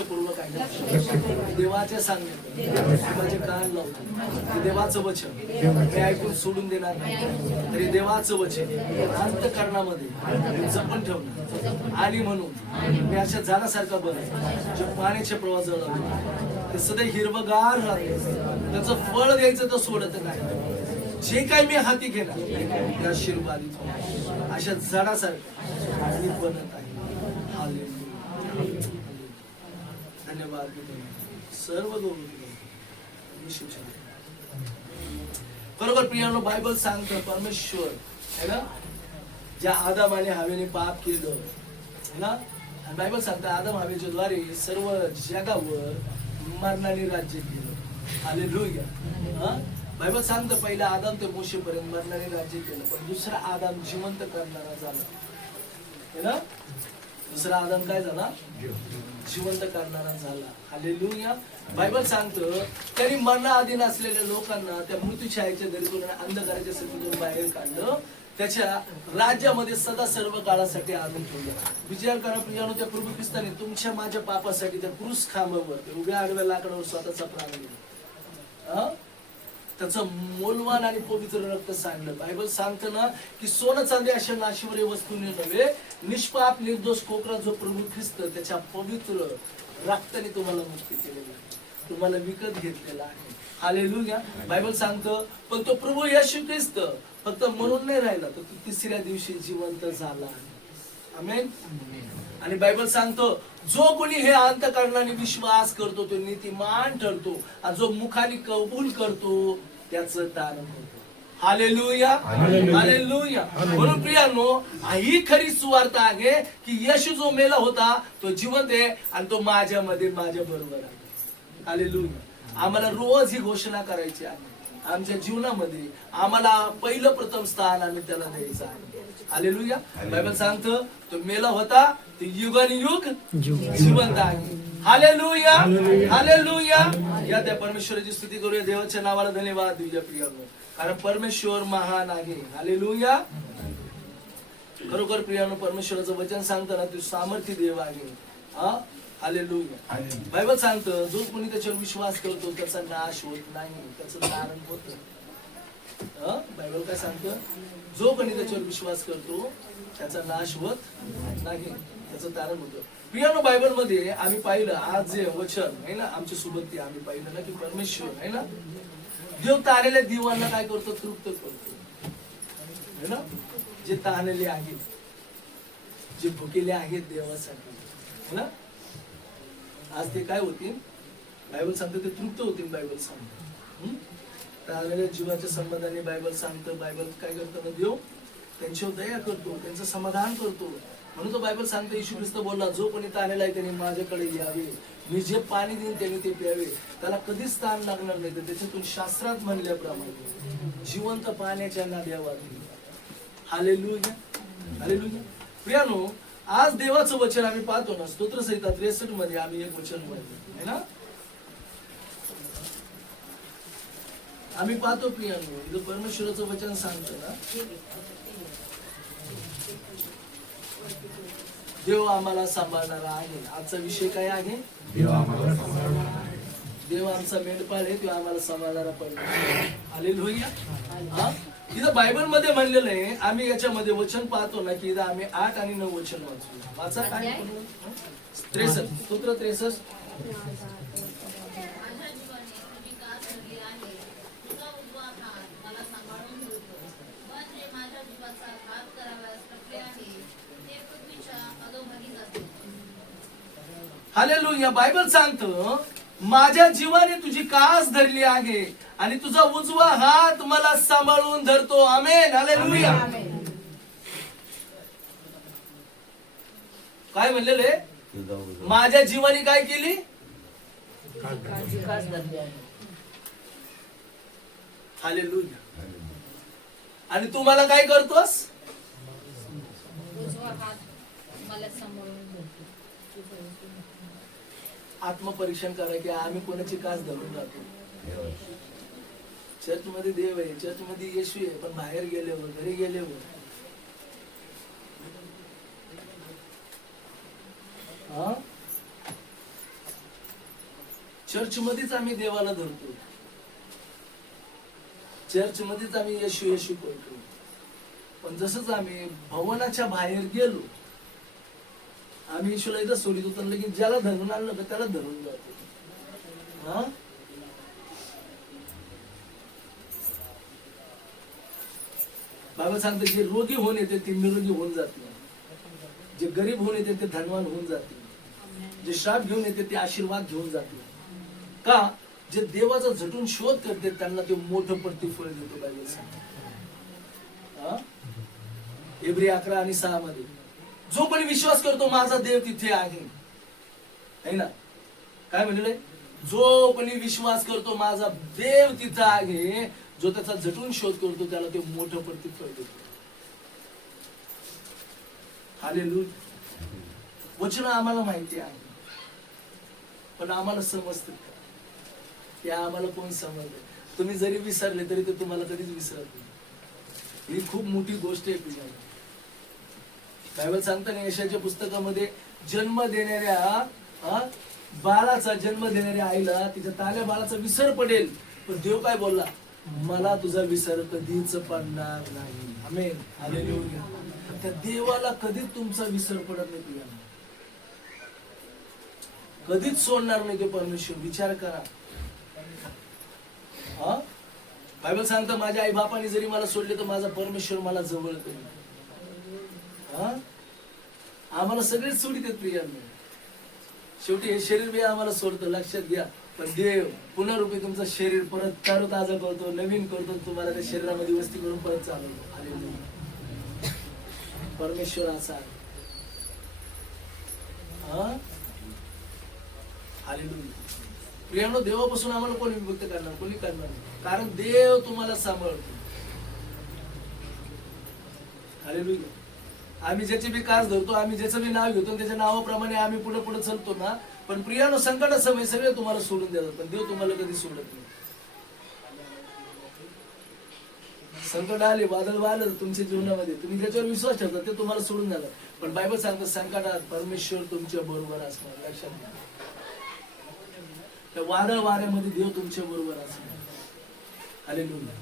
लक्षपूर्वक ऐका. देवाचे सांगणे देवाचे कान लावतो. देवाचं वचन हे ऐकून सोडून देणार नाही. तरी देवाचं वचन अंतःकरणामध्ये जपून ठेवणार. आणि म्हणून मी अशा झाडासारखा बनतो जे पाण्याच्या प्रवाहाजवळ लावतो. ते सदैव हिरवगार राहते. त्याचं फळ द्यायचं तर सोडत नाही. जे काही मी हाती घेणार ते आशीर्वादित होणार. अशा झाडासारखं मी बनत आहे. हालेलुया. धन्यवाद. सर्व बरोबर प्रियानो, बायबल सांगतं परमेश्वर है ना, ज्या आदम आणि हवेने पाप केलं है ना, आणि बायबल सांगतं आदम हवेच्या द्वारे सर्व जगावर मरणाने राज्य केलं. हालेलुया. बायबल सांगतं पहिला आदम ते मोशेपर्यंत मरणाने राज्य केलं, पण दुसरा आदम जिवंत करणारा झाला है ना. दुसरा आदम काय झाला? जिवंत करणारा झाला. हालेलुया. बायबल सांगतं त्यांनी मरणाधीन असलेल्या लोकांना त्या मृत्यूछायेच्या दरीतून अंधकाराच्या स्थितीतून बाहेर काढलं. त्याच्या राज्यामध्ये सदा सर्व काळासाठी आणून ठेवलं. विचार करा प्रियानो, त्या प्रभू ख्रिस्ताने तुमच्या माझ्या पापासाठी त्या क्रूस खांबावर उभ्या आडव्या लाकडावर स्वतःचा प्राण दिला. त्याचं मौल्यवान आणि पवित्र रक्त सांडलं. बायबल सांगतं ना की सोनं चांदी अशा नाशिवरी वस्तूने नव्हे, निष्पाप निर्दोष कोकरा जो प्रभू ख्रिस्त त्याच्या पवित्र रक्ताने तुम्हाला मुक्ती केलेली आहे, तुम्हाला विकत घेतलेला आहे. हालेलुया. बायबल सांगतं पण तो प्रभू येशू ख्रिस्त फक्त म्हणून नाही राहिला, तर तो तिसऱ्या दिवशी जिवंत झाला. आमेन. आणि बायबल सांगतो जो कोणी हे अंतःकरणाने विश्वास करतो तो नीतिमान ठरतो, आणि जो मुखाने कबूल करतो त्याचं तारण होतं. हालेलुया. हालेलुया. म्हणून प्रियानो, ही खरी सुवार्थ आहे की येशू जो मेला होता तो जिवंत आहे आणि तो माझ्यामध्ये माझ्या बरोबर आहे. हालेलुया. आम्हाला रोज ही घोषणा करायची आहे. आमच्या जीवनामध्ये आम्हाला पहिलं प्रथम स्थान आम्ही त्याला द्यायचं आहे. हालेलुया. बायबल सांगतं तो मेला होता, तो युगानुयुग जिवंत आहे. हालेलुया. हालेलुया. या त्या परमेश्वराची स्तुती करूया. देवाच्या नावाला धन्यवाद देऊया प्रियानो, कारण परमेश्वर महान आहे. हालेलुया. खरोखर प्रियानो, परमेश्वराचं वचन सांगतं ना, तो सामर्थ्य देव आहे. हालेलुया. बायबल सांगतं जो कोणी त्याच्यावर विश्वास करतो त्याचा नाश होत नाही, त्याचं तारण होतं. बायबल काय सांगतं? जो कोणी त्याच्यावर विश्वास करतो त्याचा नाश होत नाही, त्याचं तारण होतं. प्रियानो, बायबल मध्ये आम्ही पाहिलं आज जे वचन आहे ना आमच्या सोबत, ते आम्ही पाहिलं ना की परमेश्वर आहे ना देव तारलेल्या दिवांना काय करतो? तृप्त करतो है ना. जे तारलेले आहेत, जे भुकेले आहेत देवासाठी है ना, आज ते काय होतील? बायबल सांगतं ते तृप्त होतील. बायबल सांगतं तारलेल्या जीवाच्या संबंधाने बायबल सांगतं, बायबल काय करतं ना, देव त्यांच्यावर दया करतो, त्यांचं समाधान करतो. म्हणून तो बायबल सांगतो येशू ख्रिस्त बोलला जो कोणी तारलेला आहे त्याने माझ्याकडे यावे, मी जे पाणी देईन त्याने ते प्यावे, त्याला कधीच ताण लागणार नाही. तर त्याच्यातून शास्त्रात म्हणल्याप्रमाणे जिवंत पाण्याच्या नद्या वाहतील. हालेलुया. हालेलुया. प्रियानो, आज देवाचं वचन आम्ही पाहतो ना, स्तोत्रसंहिता 63 मध्ये आम्ही एक वचन पाहिलं है ना. आम्ही पाहतो प्रियानो, इथं परमेश्वराचं वचन सांगतं ना, देव आम्हाला सांभाळणारा आहे. आजचा विषय काय आहे? देव आमचा मेंढपाळ आहे, तो आम्हाला सांभाळणारा परमेश्वर. हालेलुया. इथं बायबल मध्ये म्हणलेलं आहे. आम्ही याच्यामध्ये वचन पाहतो ना की इथं आम्ही 8 आणि 9 वचन वाचूया. वाचा काय? 63 स्तोत्र 63. हालेलुया. बायबल सांगतं माझ्या जीवाने तुझी कास धरली आहे आणि तुझा उजवा हात मला सांभाळून धरतो. आमेन. हालेलुया. काय म्हणलेले? माझ्या जीवाने काय केली? हालेलुया. आणि तू मला काय करतोस? आत्मपरीक्षण करा की आम्ही कोणाची कास धरून राहतो. चर्च मध्ये देव आहे, चर्च मध्ये येशू आहे, पण बाहेर गेल्यावर, घरी गेल्यावर चर्च मध्येच आम्ही देवाला धरतो, चर्च मध्येच आम्ही येशू येशू करतो. पण जसंच आम्ही भवनाच्या बाहेर गेलो, आम्ही येशूला इथं सोडित होतो, लगेच ज्याला धरून आणलं का त्याला धरून जातो. हा, बाबा सांगते जे रोगी होऊन येते ते निरोगी होऊन जाते, जे गरीब होऊन येते ते धनवान होऊन जाते, जे श्राप घेऊन येते ते आशीर्वाद घेऊन जाते. का? जे देवाचा झटून शोध करते त्यांना ते मोठं प्रतिफळ देतो. बायबल सांगते इब्री 11:6 मध्ये, जो कोणी विश्वास करतो माझा देव तिथे आहे ना, काय म्हणले? जो कोणी विश्वास करतो माझा देव तिथं आहे, जो त्याचा झटून शोध करतो त्याला ते मोठं प्रतिफळ देतो. हालेलुया. वचन आम्हाला माहिती आहे, पण आम्हाला समजतं का? ते आम्हाला कोण समजलं? तुम्ही जरी विसरले तरी ते तुम्हाला कधीच विसरत नाही. ही खूप मोठी गोष्ट आहे पिढ्याला. बायबल सांगतं ना यशाच्या पुस्तकामध्ये, जन्म देणाऱ्या बाळाचा, जन्म देणाऱ्या आईला तिच्या ताल्या बाळाचा विसर पडेल, पण देव काय बोलला? मला तुझा विसर कधीच पडणार नाही. आमेन. हालेलुया. त्या देवाला कधीच तुमचा विसर पडत नाही पिढ्याला, कधीच सोडणार नाही ते परमेश्वर. विचार करा. हा, बायबल सांगतं माझ्या आई बापाने जरी मला सोडले तर माझा परमेश्वर मला जवळ करेल. हा, आम्हाला सगळेच सोडित आहेत प्रियांनो. शेवटी हे शरीर बी आम्हाला सोडतं, लक्षात घ्या. पण देव पुनरुपी तुमचं शरीर परत ताजा करतो, नवीन करतो, तुम्हाला त्या शरीरामध्ये वस्ती करून परत चालवतो. हालेलुया. परमेश्वर असा आहे. हा, हालेलुया. प्रियांनो, देवापासून आम्हाला कोणी विभक्त करणार? कोणी करणार नाही, कारण देव तुम्हाला सांभाळतो. हालेलुया. आम्ही ज्याची बी कास धरतो, आम्ही ज्याचं बी नाव घेतो, त्याच्या नावाप्रमाणे आम्ही पुढे पुढे चालतो ना. पण प्रियानो, संकट समय सगळे तुम्हाला सोडून देतात, पण देव तुम्हाला कधी सोडत नाही. संकट आले, वादळ आलं तुमच्या जीवनामध्ये, तुम्ही ज्याच्यावर विश्वास ठेवता ते तुम्हाला सोडून जाणार. पण बायबल सांगतं संकटात परमेश्वर तुमच्या बरोबर असणार. लक्षात घ्या. त्या वादळ वाऱ्यामध्ये देव तुमच्या बरोबर असणार. हालेलुया.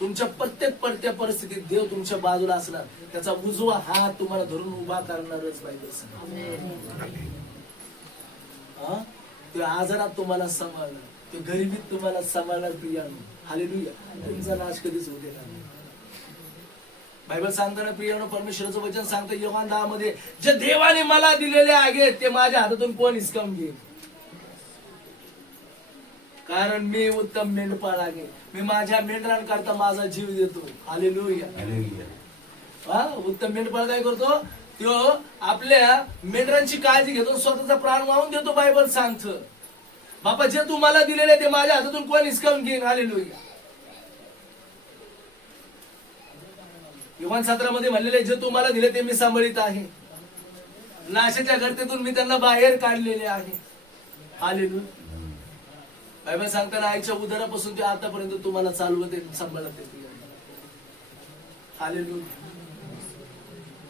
तुमच्या प्रत्येक पडत्या परिस्थितीत देव तुमच्या बाजूला असणार. त्याचा उजवा हात तुम्हाला धरून उभा करणारच. बायबल सांगते ते आजारात तुम्हाला सांभाळणार, ते गरिबीत तुम्हाला सांभाळणार. प्रियानो, हालेलुया. तुमचा नाश कधीच होऊ देणार नाही. बायबल सांगताना प्रियानो, परमेश्वराचं वचन सांगतं योहान 10 मध्ये, जे देवाने मला दिलेले आहेत ते माझ्या हातातून कोण हिसकावून घेईल? कारण मी उत्तम मेंढपाळ आहे, मी माझ्या मेंढरांकरता माझा जीव देतो. हालेलुया. हा, उत्तम मेंढपाळ काय करतो? तो आपल्या मेंढरांची काळजी घेतो, स्वतःचा प्राण वाहून देतो. बायबल सांगतं बापा, जे तुम्हाला दिलेले ते माझ्या हातातून कोण हिसकावून घेईन? हालेलुया. योहान 17 मध्ये म्हणलेले, जे तुम्हाला दिले ते मी सांभाळीत आहे, नाशाच्या गर्तेतून मी त्यांना बाहेर काढलेले आहे. हालेलुया. बायबल सांगताना आईच्या उदरापासून ते आतापर्यंत तुम्हाला चालवते, सांभाळते. हालेलुया.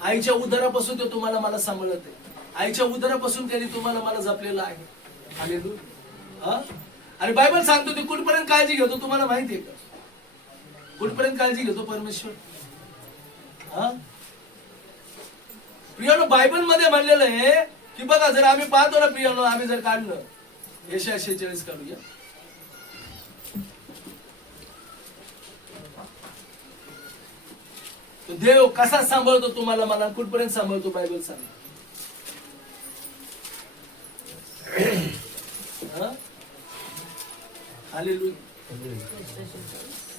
आईच्या उदरापासून ते तुम्हाला मला सांभाळते, आईच्या उदरापासून त्यांनी तुम्हाला मला जपलेलं आहे. हालेलुया. आणि बायबल सांगतो ते कुठपर्यंत काळजी घेतो तुम्हाला माहितीये का? कुठपर्यंत काळजी घेतो परमेश्वर? प्रियानो, बायबल मध्ये म्हणलेलं आहे की बघा, जर आम्ही पाहतो ना प्रियानो, आम्ही जर काढलं यशाया 46 काढूया. तो देव कसा सांभाळतो तुम्हाला मला, कुठपर्यंत सांभाळतो बायबल सांग. हालेलुया.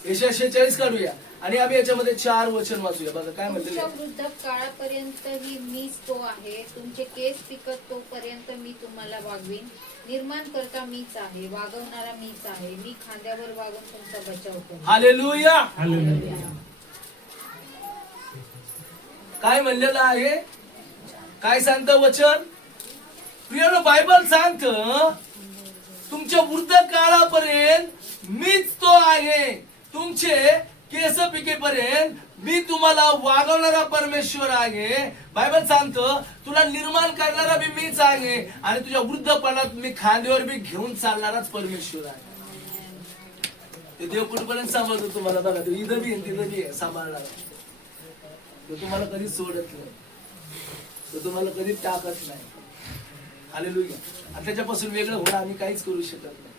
यशाया 46 काढूया आणि आम्ही याच्यामध्ये 4 वचन वाचूया. बघा काय म्हणते, वृद्ध काळापर्यंत ही मीच तो आहे, तुमचे केस पिकत तोपर्यंत मी तुम्हाला वागवीन. निर्माण करता मीच आहे, वागवणारा मीच आहे, मी खांद्यावर वागून तुमचा बचाव करेन. हालेलुया. काय म्हणलेलं आहे? काय सांगतं वचन? प्रियानो, बायबल सांगतं तुमच्या वृद्ध काळापर्यंत मीच तो आहे, तुमचे केस पिकेपर्यंत मी तुम्हाला वागवणारा परमेश्वर आहे. बायबल सांगतो तुला निर्माण करणारा बी मीच आहे आणि तुझ्या वृद्धपणात मी खांद्यावर बी घेऊन चालणाराच परमेश्वर आहे. ते देव कुठपर्यंत सांभाळतो तुम्हाला बघा. तो इथं बी तिथं बी सांभाळणार. तो तुम्हाला कधीच सोडत नाही. तो तुम्हाला कधीच टाकत नाही. हालेलुया. आणि त्याच्यापासून वेगळं होणं आम्ही काहीच करू शकत नाही.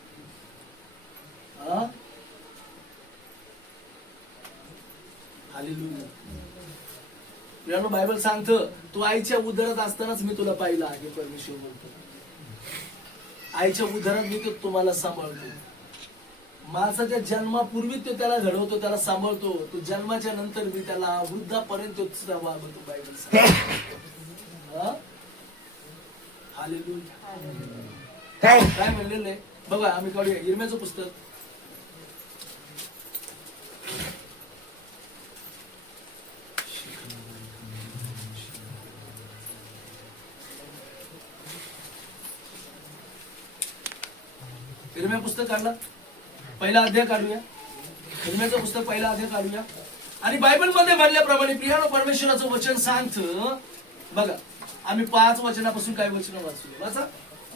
हालेलुया. मित्रांनो बायबल सांगतं तू आईच्या उदरात असतानाच मी तुला पाहिलं आहे. परमेश्वर बोलतो आईच्या उदरात मी तो तुम्हाला सांभाळतो. माणसाच्या जन्मापूर्वी तो त्याला घडवतो, त्याला सांभाळतो. तो जन्माच्या नंतर मी त्याला वृद्धापर्यंत वागवतो. बायबल सांगतो. हालेलुया. काय म्हणलेलं आहे बघा. आम्ही काढूया इर्म्याचं पुस्तक. इर्म्या पुस्तक काढला. पहिला अध्याय काढूया. इर्म्याचं पुस्तक पहिला अध्याय काढूया. आणि बायबल मध्ये म्हणल्याप्रमाणे प्रियानो परमेश्वराचं वचन सांगतं बघा. आम्ही 5 वचनापासून काय वचन वाचू. वाचा.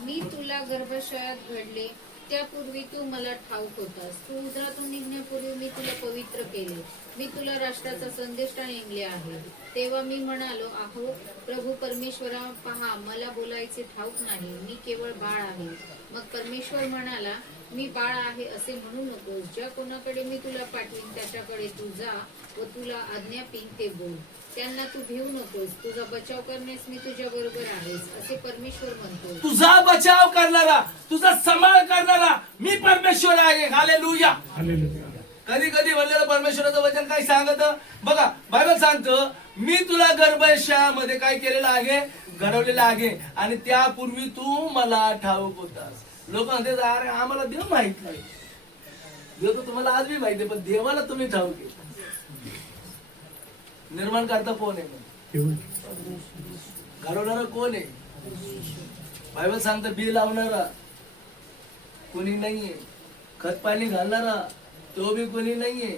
मी तुला गर्भाशयात घडले त्यापूर्वी तू मला ठाऊक होतास. तू उदरातून निघण्यापूर्वी मी तुला पवित्र केले. मी तुला राष्ट्राचा संदेश नेमले आहे. तेव्हा मी म्हणालो, अहो प्रभू परमेश्वरा, पहा मला बोलायचे ठाऊक नाही. मी केवळ बाळ आहे. मग परमेश्वर म्हणाला, मी बाळ आहे असे म्हणू नकोस. ज्या कोणाकडे मी तुला पाठवीन त्याच्याकडे तू जा व तुला आज्ञापीन ते बोल. त्यांना तू भिवू नकोस. तुझा बचाव करण्यास मी तुझ्या बरोबर आहेस असे परमेश्वर म्हणतो. तुझा बचाव करणारा, तुझा सांभाळ करणारा मी परमेश्वर आहे. हालेलुया. कधी कधी म्हणलेलं परमेश्वराचं वचन काय सांगत बघा. बायबल सांगतं मी तुला गर्भाशयामध्ये काय केलेलं आहे, घडवलेलं आहे. आणि त्यापूर्वी तू मला ठाऊक होतास. लोक म्हणते अरे आम्हाला देव माहित नाही. देव तर तुम्हाला आज बी माहिती पण देवाला तुम्ही ठाऊक आहे. निर्माण करता कोण आहे, घडवणारा कोण आहे. बायबल सांगतं बी लावणारा कोणी नाहीये. खत पाणी घालणारा तो बी कोणी नाहीये.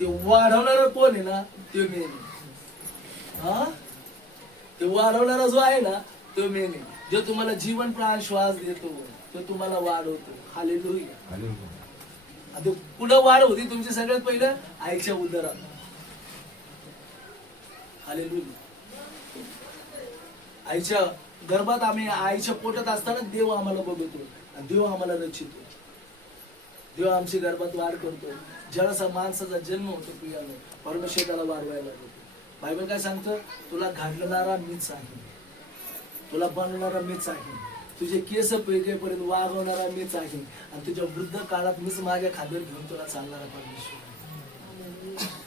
ते वाढवणारा कोण आहे ना तो मेन. ते वाढवणारा जो आहे ना तो मेन आहे. जो तुम्हाला जीवन प्राण श्वास देतो तो तुम्हाला वाढवतो. हालेलुया. आता पुढं वाढ होती तुमची सगळ्यात पहिलं आईच्या उदरात. हालेलुया. आईच्या गर्भात आम्ही आईच्या पोटात असताना देव आम्हाला बघतो आणि देव आम्हाला रचितो. देव आमची गर्भात वाढ करतो. ज्यावेळेस माणसाचा जन्म होतो प्रियाने परमेश्वर त्याला वाढवायला लागतो. बायबल काय सांगतं, तुला घडवणारा मीच आहे, तुला बनवणारा मीच आहे, तुझे केस पेकेपर्यंत वागवणारा मीच आहे आणि तुझ्या वृद्ध काळात मीच माझ्या खांद्यावर घेऊन तुला चालणारा परमेश्वर.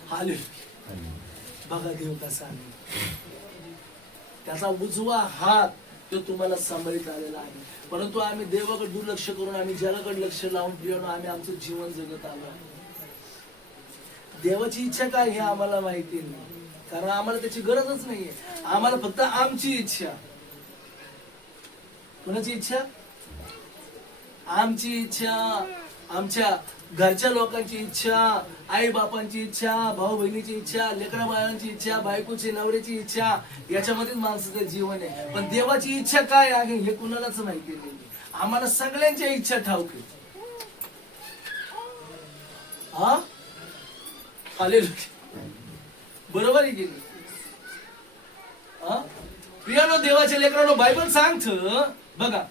हालेलुया. बघा देव कसा आहे. त्याचा उजवा हात तो तुम्हाला सांभाळीत आलेला आहे. परंतु आम्ही देवाकडे दुर्लक्ष करून आम्ही जगाकडे लक्ष लावून प्रियानो आम्ही आमचं जीवन जगत आलो. देवाची इच्छा काय हे आम्हाला माहिती नाही. कारण आम्हाला त्याची गरजच नाहीये. आम्हाला फक्त आमची इच्छा. कोणाची इच्छा? आमची इच्छा, आमच्या घरच्या लोकांची इच्छा, आई बापांची इच्छा, भाऊ बहिणीची इच्छा, लेकरा बाळांची इच्छा, बायकोची नवऱ्याची इच्छा, याच्यामध्येच माणसाचं जीवन आहे. पण देवाची इच्छा काय आहे हे कुणालाच माहिती नाही. आम्हाला सगळ्यांच्या इच्छा ठाऊक आहे. हा हालेलुया. बरोबर आहे की नाही? प्रियानो देवाच्या लेकरांनो बायबल सांगतं बघा.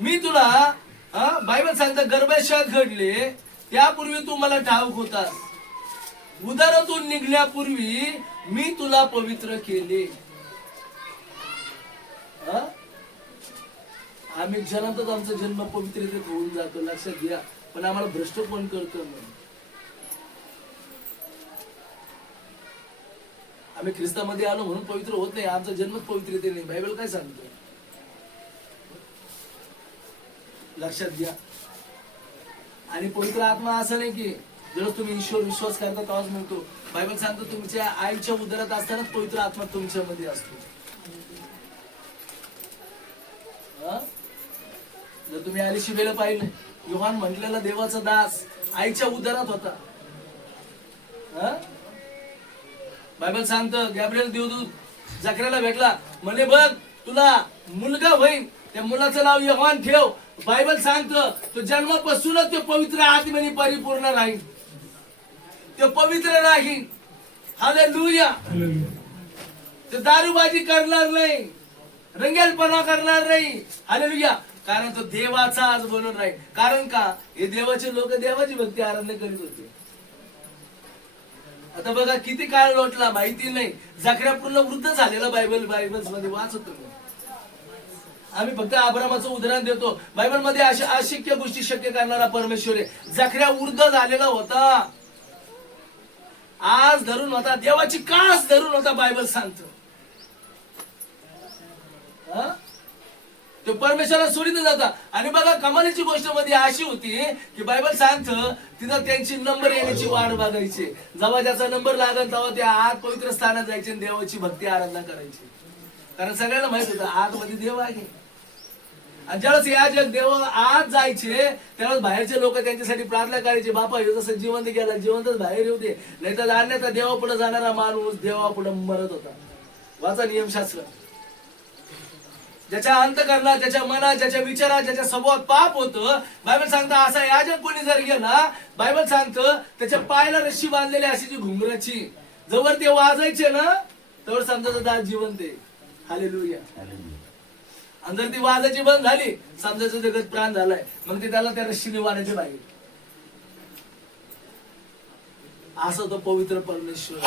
मी तुला बायबल सांगतं गर्भाशयात घडले त्यापूर्वी तू मला ठाऊक होतास. उदरातून निघण्यापूर्वी मी तुला पवित्र केले. आम्ही जन्मतच आमचा जन्म पवित्रतेत होऊन जातो, लक्षात घ्या. पण आम्हाला भ्रष्ट कोण करतो. आम्ही ख्रिस्तामध्ये आलो म्हणून पवित्र होत नाही. आमचा जन्मच पवित्रते नाही. बायबल काय सांगतो लक्षात घ्या. आणि पवित्र आत्मा असं नाही की जेव्हा तुम्ही ईश्वर विश्वास करता तेव्हाच म्हणतो. बायबल सांगतो तुमच्या आईच्या उदरात असतानाच पवित्र आत्मा तुमच्यामध्ये असतो. जर तुम्ही आली शिवेला पाहिलं, योहान म्हटलेला देवाचा दास आईच्या उदरात होता. बायबल सांगतं गॅब्रिएल देवदूत जकर्याला भेटला, म्हणे बघ तुला मुलगा होईल, त्या मुलाचं नाव योहान ठेव. बायबल सांगतं तो जन्मापासूनच तो पवित्र आत्म्याने परिपूर्ण राहील, तो पवित्र राहील. हालेलुया. तो दारूबाजी करणार नाही, रंगेलपणा करणार नाही. हालेलुया. कारण तो देवाचा आज बनून राहील. कारण का हे देवाचे लोक देवाची भक्ती आराधना करीत होते. आता बघा किती काळ लोटला माहिती नाही, जकर्या पूर्ण वृद्ध झालेला बायबल मध्ये वाचतो. आम्ही फक्त अब्रामाचं उदाहरण देतो. बायबल मध्ये अशा अशक्य गोष्टी शक्य करणारा परमेश्वर आहे. जकर्या वृद्ध झालेला होता, आज धरून होता, देवाची कास धरून होता. बायबल सांगतो तो परमेश्वराला सोडित जाता. आणि बघा कमालीची गोष्ट मध्ये अशी होती की बायबल सांगतं तिथं त्यांची नंबर येण्याची वाट बघायची. जेव्हा ज्याचा नंबर लागेल तेव्हा ते आत पवित्र स्थानात जायचे आणि देवाची भक्ती आराधना करायची. कारण सगळ्यांना माहित होतं आतमध्ये देव आहे. आणि ज्यावेळेस याजक देव आत जायचे त्यावेळेस बाहेरचे लोक त्यांच्यासाठी प्रार्थना करायचे, बापा हे जसं जिवंत गेला जिवंतच बाहेर येऊ दे, नाही तर अन्यथा देवा पुढे जाणारा माणूस देवा पुढे मरत होता. वाचा नियमशास्त्र. ज्याच्या अंतकरणात, ज्याच्या मनात, ज्याच्या विचारात, ज्याच्या स्वभावात पाप होतं, बायबल सांगतं असा याजक कोणी जर गेला, बायबल सांगतं त्याच्या पायाला रस्सी बांधलेली अशी जी घुंगराची, जवळ ते वाजायचे ना तर समजायचं दास जिवंत आहे. हालेलुया. आणि जर ती वाजायची बंद झाली समजायचं जगत प्राण झालाय, मग ते त्याला त्या रस्सीने वाढायचे बाहेर. असं तो पवित्र परमेश्वर.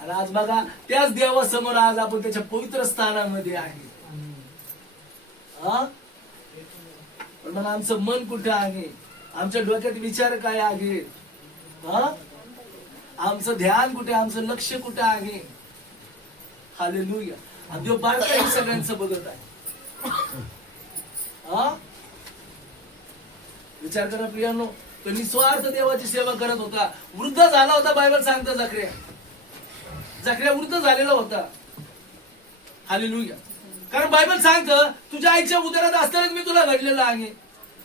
आणि आज बघा त्याच देवासमोर आज आपण त्याच्या पवित्र स्थानामध्ये आहे. पण मग आमचं मन कुठे आहे, आमच्या डोक्यात विचार काय आहे, आमचं ध्यान कुठे, आमचं लक्ष कुठे आहे. हालेलुया. आणि देव बारकाईने सगळ्यांचं बघत आहे. विचार करा प्रियानो, तो निस्वार्थ देवाची सेवा करत होता. वृद्ध झाला होता. बायबल सांगतं जकर्या वृद्ध झालेला होता. हालेलुया. कारण बायबल सांगतं तुझ्या आईच्या उदरात असतानाच मी तुला घडलेलं आहे,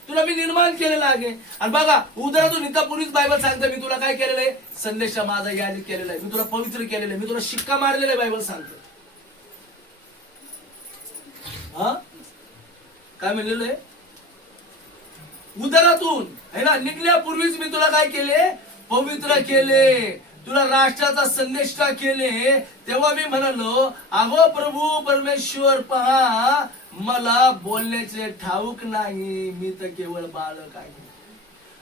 तुला मी निर्माण केलेलं आहे. आणि बघा उदरातून निघतापूर्वीच बायबल सांगतं मी तुला काय केलेलं आहे, संदेश माझा यादी केलेला आहे, मी तुला पवित्र केलेलं आहे, मी तुला शिक्का मारलेला आहे. बायबल सांगतं काय म्हणलेलं आहे, उदरातून है ना निघण्यापूर्वीच मी तुला काय केले, पवित्र केले, तुला राष्ट्राचा संदेश केले. तेव्हा मी म्हणालो अगो प्रभू परमेश्वर पहा मला बोलण्याचे ठाऊक नाही, मी तर केवळ बालक आहे.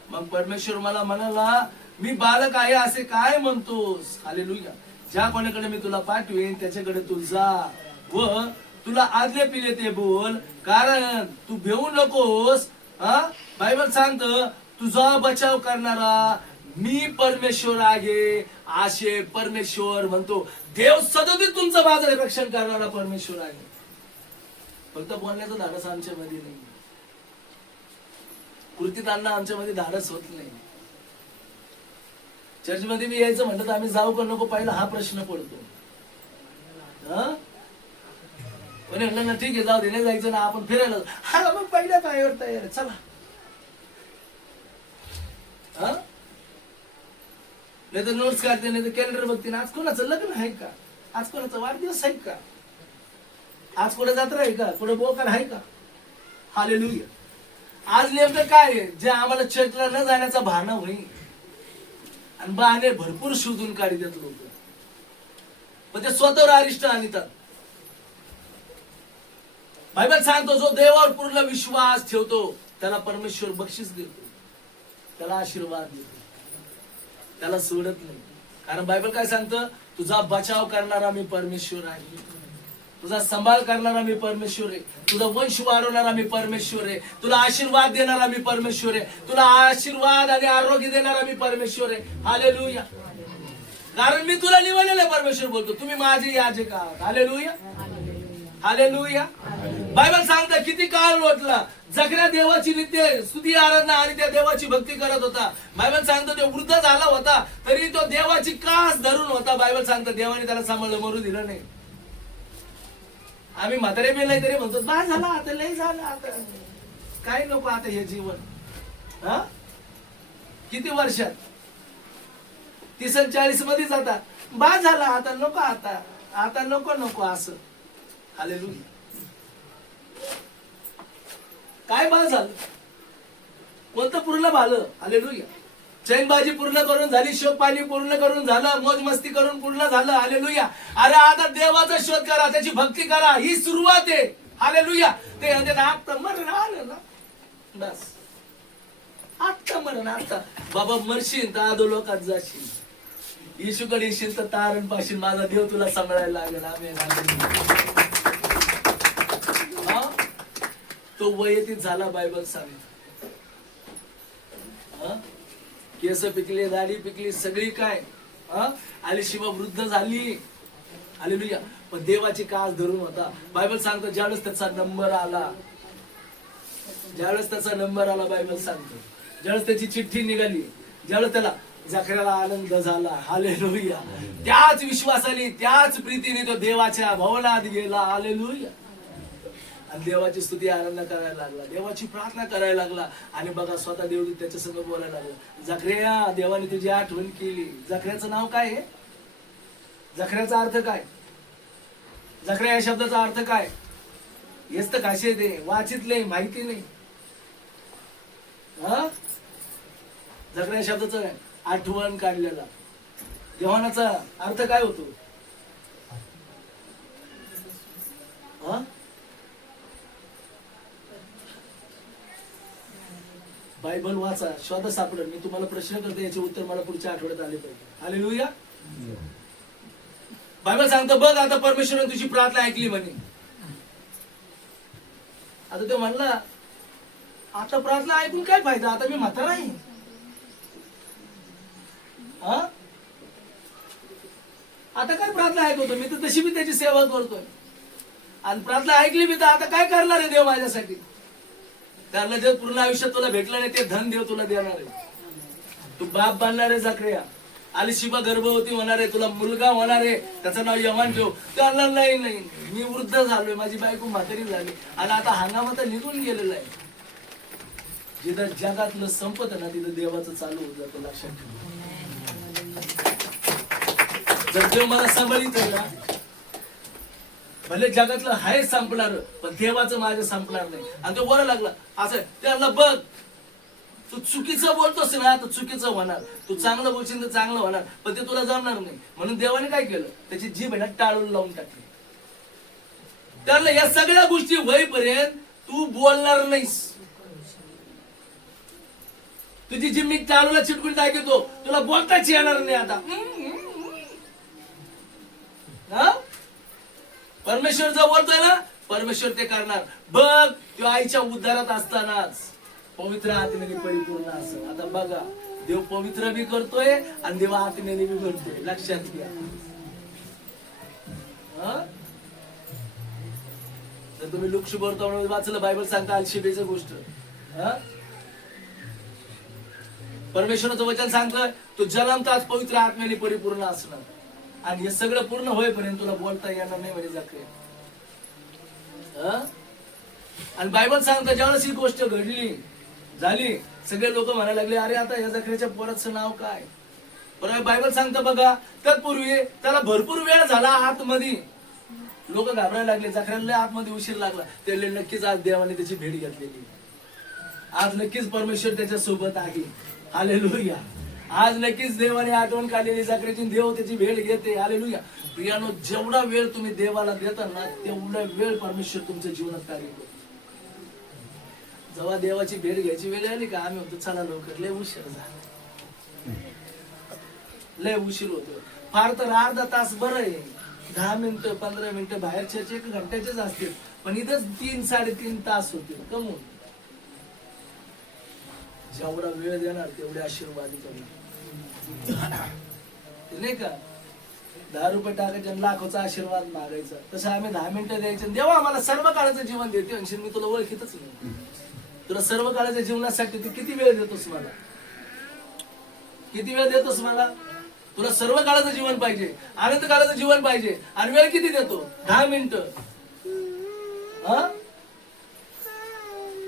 मग परमेश्वर मला म्हणाला मी बालक आहे असे काय म्हणतोस. हालेलुया. ज्या कोणाकडे मी तुला पाठवेन त्याच्याकडे तू जा व तुला आज्ञा पिले ते बोल, कारण तू भेऊ नकोस. बायबल सांगतं तुझा बचाव करणारा मी परमेश्वर आहे. असे परमेश्वर म्हणतो. देव सदोदित तुमचं माझं रक्षण करणारा परमेश्वर आहे. फक्त बोलण्याचं धाडस आमच्या मध्ये नाही, कृतीत आणणं आमच्या मध्ये धाडस होत नाही. चर्च मध्ये मी यायचं म्हणलं तर आम्ही जाऊ का नको पहिला हा प्रश्न पडतो. पण म्हणलं ना ठीक आहे जाऊ दे, नाही जायचं ना आपण फिरायला, हा मग पहिल्या पायावर तयार आहे चला. नाही तर नोट्स काढते, नाही तर कॅलेंडर बघते. आज कोणाचं लग्न आहे का, आज कोणाचा वाढदिवस आहे का, आज कुठे जत्रा आहे का, कुठे बोकड आहे का. हालेलुया. आज नेमकं काय आहे जे आम्हाला चर्चला न जाण्याचा बहाणा होईल. आणि बहाणे भरपूर शोधून काढतात लोक, पण ते स्वतःवर अरिष्ट आणतात. बायबल सांगतो जो देवावर पूर्ण विश्वास ठेवतो त्याला परमेश्वर बक्षीस देतो, त्याला आशीर्वाद देतो, त्याला सोडत नाही. कारण बायबल काय सांगतं तुझा बचाव करणारा मी परमेश्वर आहे, तुझा सांभाळ करणारा मी परमेश्वर आहे, तुझा वंश वाढवणारा मी परमेश्वर आहे, तुला आशीर्वाद देणारा मी परमेश्वर आहे, तुला आशीर्वाद आणि आरोग्य देणारा मी परमेश्वर आहे. हालेलुया. कारण मी तुला निवडलेलं आहे. परमेश्वर बोलतो तुम्ही माझे याजक आहात. हालेलुया. हालेलुया. बायबल सांगतं किती काळ लोटला, जकर्या देवाची नित्य स्तुती आराधना आणि त्या देवाची भक्ती करत होता. बायबल सांगतं तो वृद्ध झाला होता तरी तो देवाची कास धरून होता. बायबल सांगतं देवाने त्याला सांभाळलं, मरू दिलं नाही. आम्ही म्हातारे बी नाही तरी म्हणतो बा झाला आता, लय झालं आता, काय नको आता हे जीवन. किती वर्षात 30 आणि 40 मध्ये जाता, बा झाला आता नको, आता नको असं. हालेलुया. काय बा झालं? कोणतं पूर्ण झालं? हालेलुया. चैनबाजी पूर्ण करून झाली, शोक पाणी पूर्ण करून झालं, मोज मस्ती करून पूर्ण झालं. हालेलुया. अरे आता देवाचा शोध करा, त्याची भक्ती करा, ही सुरुवात आहे. हालेलुया. ते आता मरण आलं ना, बस आता मरण. आता बाबा मरशील तर आदो लोकात जाशील, येशूकडे येशील तर तारण पाशील, माझा देव तुला सांभाळायला लागेल. आमेन. तो वयतीत झाला, बायबल सांगतो. केस पिकले, दाढी पिकली, सगळी काय आली, शिवा वृद्ध झाली. हालेलुया. पण देवाची कास धरून होता. बायबल सांगतो ज्यावेळेस त्याचा नंबर आला, बायबल सांगतो ज्यावेळेस त्याची चिठ्ठी निघाली, ज्यावेळेस त्याला जखऱ्याला आनंद झाला. हालेलुया. त्याच विश्वासाने, त्याच प्रीतीने तो देवाच्या भवनात गेला. हालेलुया. आणि देवाची स्तुती आनंद करायला लागला, देवाची प्रार्थना करायला लागला. आणि बघा स्वतः देव त्याच्या संग बोलायला लागला. जखऱ्या, देवाने तुझी आठवण केली. जखऱ्याचं नाव काय आहे? जखऱ्याचा अर्थ काय? जखऱ्या या शब्दाचा अर्थ काय? हेच तर खासियत आहे, वाचितले माहिती नाही. जखऱ्या शब्दाचं काय? आठवण काढलेला. योहानाचा अर्थ काय होतो? बायबल वाचा, शोधा, सापडेल. मी तुम्हाला प्रश्न करते, याचे उत्तर मला पुढच्या आठवड्यात आले पाहिजे. हालेलुया. बायबल सांगतं बघ आता परमेश्वराने तुझी प्रार्थना ऐकली म्हणे. आता ते म्हणला आता प्रार्थना ऐकून काय फायदा, आता मी म्हातारा आहे. आता काय प्रार्थना ऐकवतो मी, तर तशी मी त्याची सेवा करतोय. आणि प्रार्थना ऐकली मी तर आता काय करणार आहे देव माझ्यासाठी? त्याला जर पूर्ण आयुष्यात तुला भेटलं नाही, ते धन देव तुला देणार आहे. तू बाप बांधणार आहे जखऱ्या. आलिशिबा गर्भवती होणार आहे, तुला मुलगा होणार आहे, त्याचं नाव यमान ठेव. त्याला नाही, मी वृद्ध झालोय, माझी बायको म्हातारी झाली, आणि आता हंगाम आता निघून गेलेला आहे. जिथं जगातलं संपत ना, तिथं देवाचं चालू होत जातं. लक्षात ठेवा. जर देव मला सांभाळीत आहे ना, भले जगातलं हाय संपणार, पण देवाचं माझं संपणार नाही. आणि तो बरं लागला असं त्याला बघ, तू चुकीचं बोलतोस ना तर चुकीचं होणार, तू चांगलं बोलशील तर चांगलं होणार, पण ते तुला जमणार नाही. म्हणून देवाने काय केलं, त्याची जीभ आहे ना टाळून लावून टाकली. त्याला या सगळ्या गोष्टी होईपर्यंत तू बोलणार नाहीस. तुझी जीभ मी टाळूला चिटकून टाकतो, तुला बोलताच येणार नाही. आता परमेश्वर जो बोलतोय ना, परमेश्वर ते करणार. बघ, तो आईच्या उद्धारात असतानाच पवित्र आत्म्याने परिपूर्ण असं. आता बघा, देव पवित्र बी करतोय आणि देव आत्म्याने बी करतोय. लक्षात घ्या. जर तुम्ही लुकशुभर वाचलं, बायबल सांगता अलशिबेची गोष्ट. परमेश्वराचं वचन सांगतोय तू जन्मताच पवित्र आत्म्याने परिपूर्ण असणार. आणि हे सगळं पूर्ण होईपर्यंत तुला बोलता येणार नाही म्हणजे जखऱ्या. आणि बायबल सांगतं ज्यावेळेस ही गोष्ट घडली झाली, सगळे लोक म्हणायला लागले अरे आता या जखऱ्याच्या पोराचं नाव काय? पण बायबल सांगतं बघा, तत्पूर्वी त्याला भरपूर वेळ झाला आतमध्ये. लोक घाबरायला लागले, जखऱ्याला आतमध्ये उशीर लागला. ते नक्कीच आज देवाने त्याची भेट घेतलेली, आज नक्कीच परमेश्वर त्याच्या सोबत आहे. हालेलुया. आज नक्कीच देवाने आठवण काढलेली जखऱ्याची, देव त्याची भेट घेते. हालेलुया. प्रियानो, जेवढा वेळ तुम्ही देवाला देता ना, तेवढा वेळ परमेश्वर तुमच्या जीवनात कार्य करतो. जेव्हा देवाची भेट घ्यायची वेळ आली का, आम्ही होतो चला लवकर, लय उशीर झाला, लय उशीर होतो. फार तर अर्धा तास बरं आहे, 10 मिनिटं 15 मिनिटं बाहेरच्या 1 घंट्याचेच असतील, पण इथंच 3-3.5 तास होतील. कमून जेवढा वेळ देणार तेवढे आशीर्वाद करणार. नाही का, 10 रुपये टाकायचे आणि लाखोचा आशीर्वाद मागायचा. तसं आम्ही 10 मिनिटं द्यायचे. देवा आम्हाला सर्व काळाचं जीवन देते, म्हणजे मी तुला ओळखीतच नाही. तुला सर्व काळाच्या जीवनासाठी तू किती वेळ देतोस मला? किती वेळ देतोस मला? तुला सर्व काळाचं जीवन पाहिजे, आनंद काळाचं जीवन पाहिजे, आणि वेळ किती देतो? 10 मिनिटं.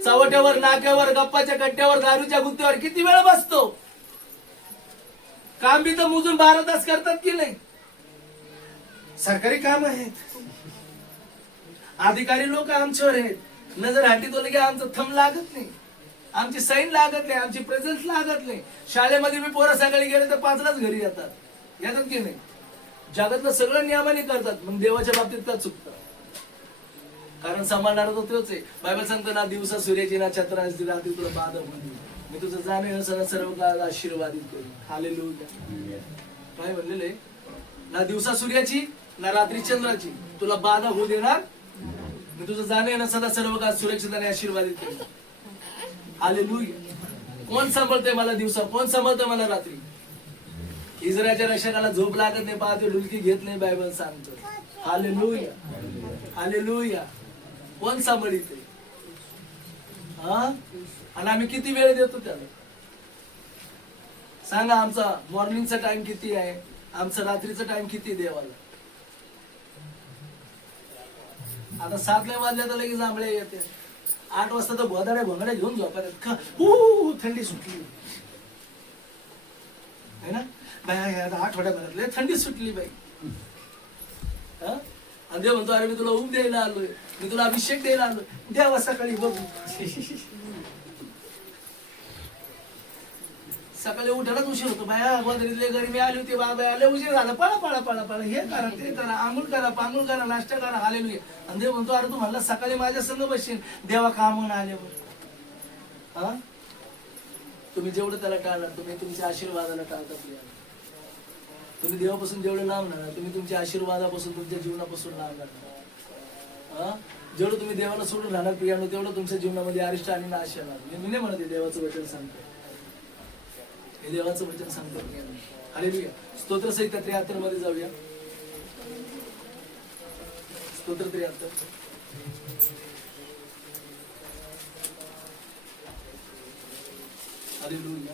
चवट्यावर, नाक्यावर, गप्पाच्या कट्ट्यावर, दारूच्या गुत्त्यावर किती वेळ बसतो? काम बी तर मोजून 12 तास करतात की नाही? सरकारी काम आहेत, अधिकारी लोक आमच्यावर आहेत, नजर हाती तो लगे आमचं थंब लागत नाही, आमची साईन लागत नाही, आमची प्रेझेन्स लागत नाही. शाळेमध्ये मी पोरं सकाळी गेले तर 5लाच घरी येतात की नाही? जगातलं सगळं नियमाने करतात, मग देवाच्या बाबतीत का चुकतं? कारण सांभाळणारा तो तोच आहे. बायबल सांगतो ना, दिवसा सूर्याची ना छत्र असते, रात्री तुला बाधा होईल, मी तुझं जाणे सर्व काळ आशीर्वादित करू. हालेलुया. काय म्हणलेलं आहे? ना दिवसा सूर्याची ना रात्री चंद्राची तुला बाधा होऊ देणार, मी तुझं जाणे ना सदा सर्व काळ सुरक्षित आणि आशीर्वादित करू. हालेलुया. कोण सांभाळतंय मला दिवसा, कोण सांभाळतंय मला रात्री? इस्रायलच्या रक्षकाला झोप लागत नाही, पाहतो डुलकी घेत नाही, बायबल सांगतो. हालेलुया. हालेलुया. कोण सांभाळित आहे? हा? आणि आम्ही किती वेळ देतो त्याला? सांगा, आमचा मॉर्निंगचा टाइम किती आहे, आमचा रात्रीचा टाइम किती देवाला? आता 7 वाजल्या तर लगेच जांभळे येते, 8 वाजता तर गोदाड्या भोंगड्या घेऊन झोपायला थंडी सुटली है ना बाय, आठवड्याभरातले थंडी सुटली बाई. आणि देव म्हणतो, अरे मी तुला ऊब द्यायला आलोय, मी तुला अभिषेक द्यायला आलोय, द्यावा सकाळी बघू. सकाळी उठायलाच उशीर होतो बाया, गोदरीतले घरी मी आली होती, बाबा आले, उशीर झाला, पळा पळा पळा पळा, हे करा ते करा, आंघोळ करा पांघोळ करा, नाश्ता करा. हालेलुया. आणि देव म्हणतो, अरे तू म्हणला सकाळी माझ्या संग बसशील, देवा कामून आल्यावर. हा, तुम्ही जेवढं त्याला टाळणार, तुम्ही तुमच्या आशीर्वादाला टाळता. तुम्ही देवापासून जेवढं लांब राहणार, तुम्ही तुमच्या आशीर्वादापासून, तुमच्या जीवनापासून लांब राहणार. जेवढं तुम्ही देवाला सोडून राहणार प्रियानो, तेवढं तुमच्या जीवनामध्ये अरिष्ट आणि नाश येणार. मी नाही म्हणते, देवाचं वचन सांगतो, हे देवाचं वचन सांगतो. हालेलुया. स्तोत्र संहिता 73 मध्ये जाऊया. स्तोत्र 73. हालेलुया.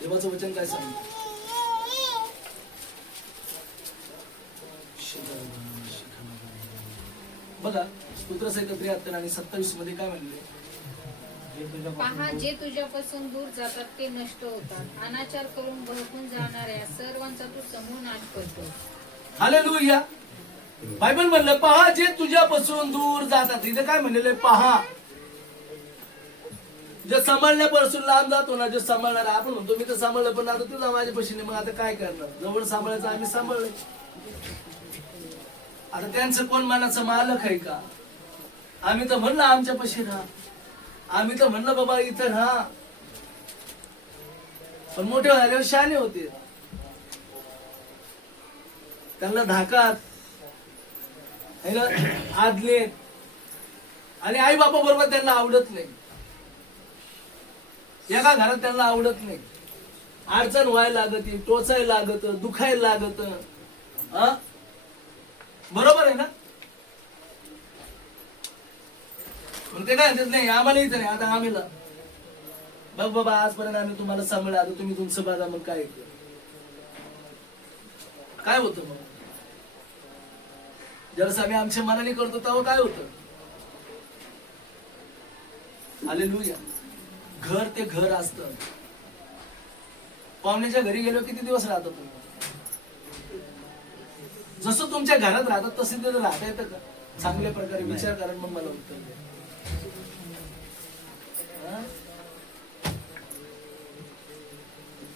देवाचं वचन काय सांगतं? बघा, स्तोत्र संहिता 73 आणि 27 मध्ये काय म्हणले? पहा, जे तुझ्यापासून दूर जातात ते नष्ट होतात, अनाचार करून भडकून जाणाऱ्या सर्वांचा तू समूह नाश करतो. हालेलुया. बायबल म्हणलं, पहा जे तुझ्यापासून दूर जातात. इथे काय म्हणलेलं? पहा. जे सांभाळण्यापासून लांब जातो ना, जे सांभाळणार, आपण म्हणतो मी तर सांभाळलं, पण आता तुला माझ्या पशीने, मग आता काय करणार? जवळ सांभाळायचं, आम्ही सांभाळलं. आता त्यांचं कोण मनाचं मालक आहे का? आम्ही तर म्हणलं आमच्या पशी राहा, आम्ही तर म्हणलं बाबा इथं राहा, पण मोठे झाल्यावर शहाणे होते, त्यांना धाकात आदले, आणि आई बापा बरोबर त्यांना आवडत नाही, एका घरात त्यांना आवडत नाही, अडचण व्हायला लागत, टोचायला लागत, दुखायला लागत. बरोबर आहे ना? मग ते काय म्हणतात, नाही आम्हाला इथं नाही, आता आम्हीला बघ बाबा, आजपर्यंत आम्ही तुम्हाला सांभाळलं, आता तुम्ही तुमचं बघा. मग काय काय होतं? मग ज्यावेळेस आम्ही आमच्या मनाने करतो तेव्हा काय होतं? हालेलुया. घर ते घर असतं. पाहुण्याच्या घरी गेलो किती दिवस राहतो तुम्ही? जसं तुमच्या घरात राहतात तसे ते राहता येतं का? चांगल्या प्रकारे विचार करा, मग मला उत्तर द्या.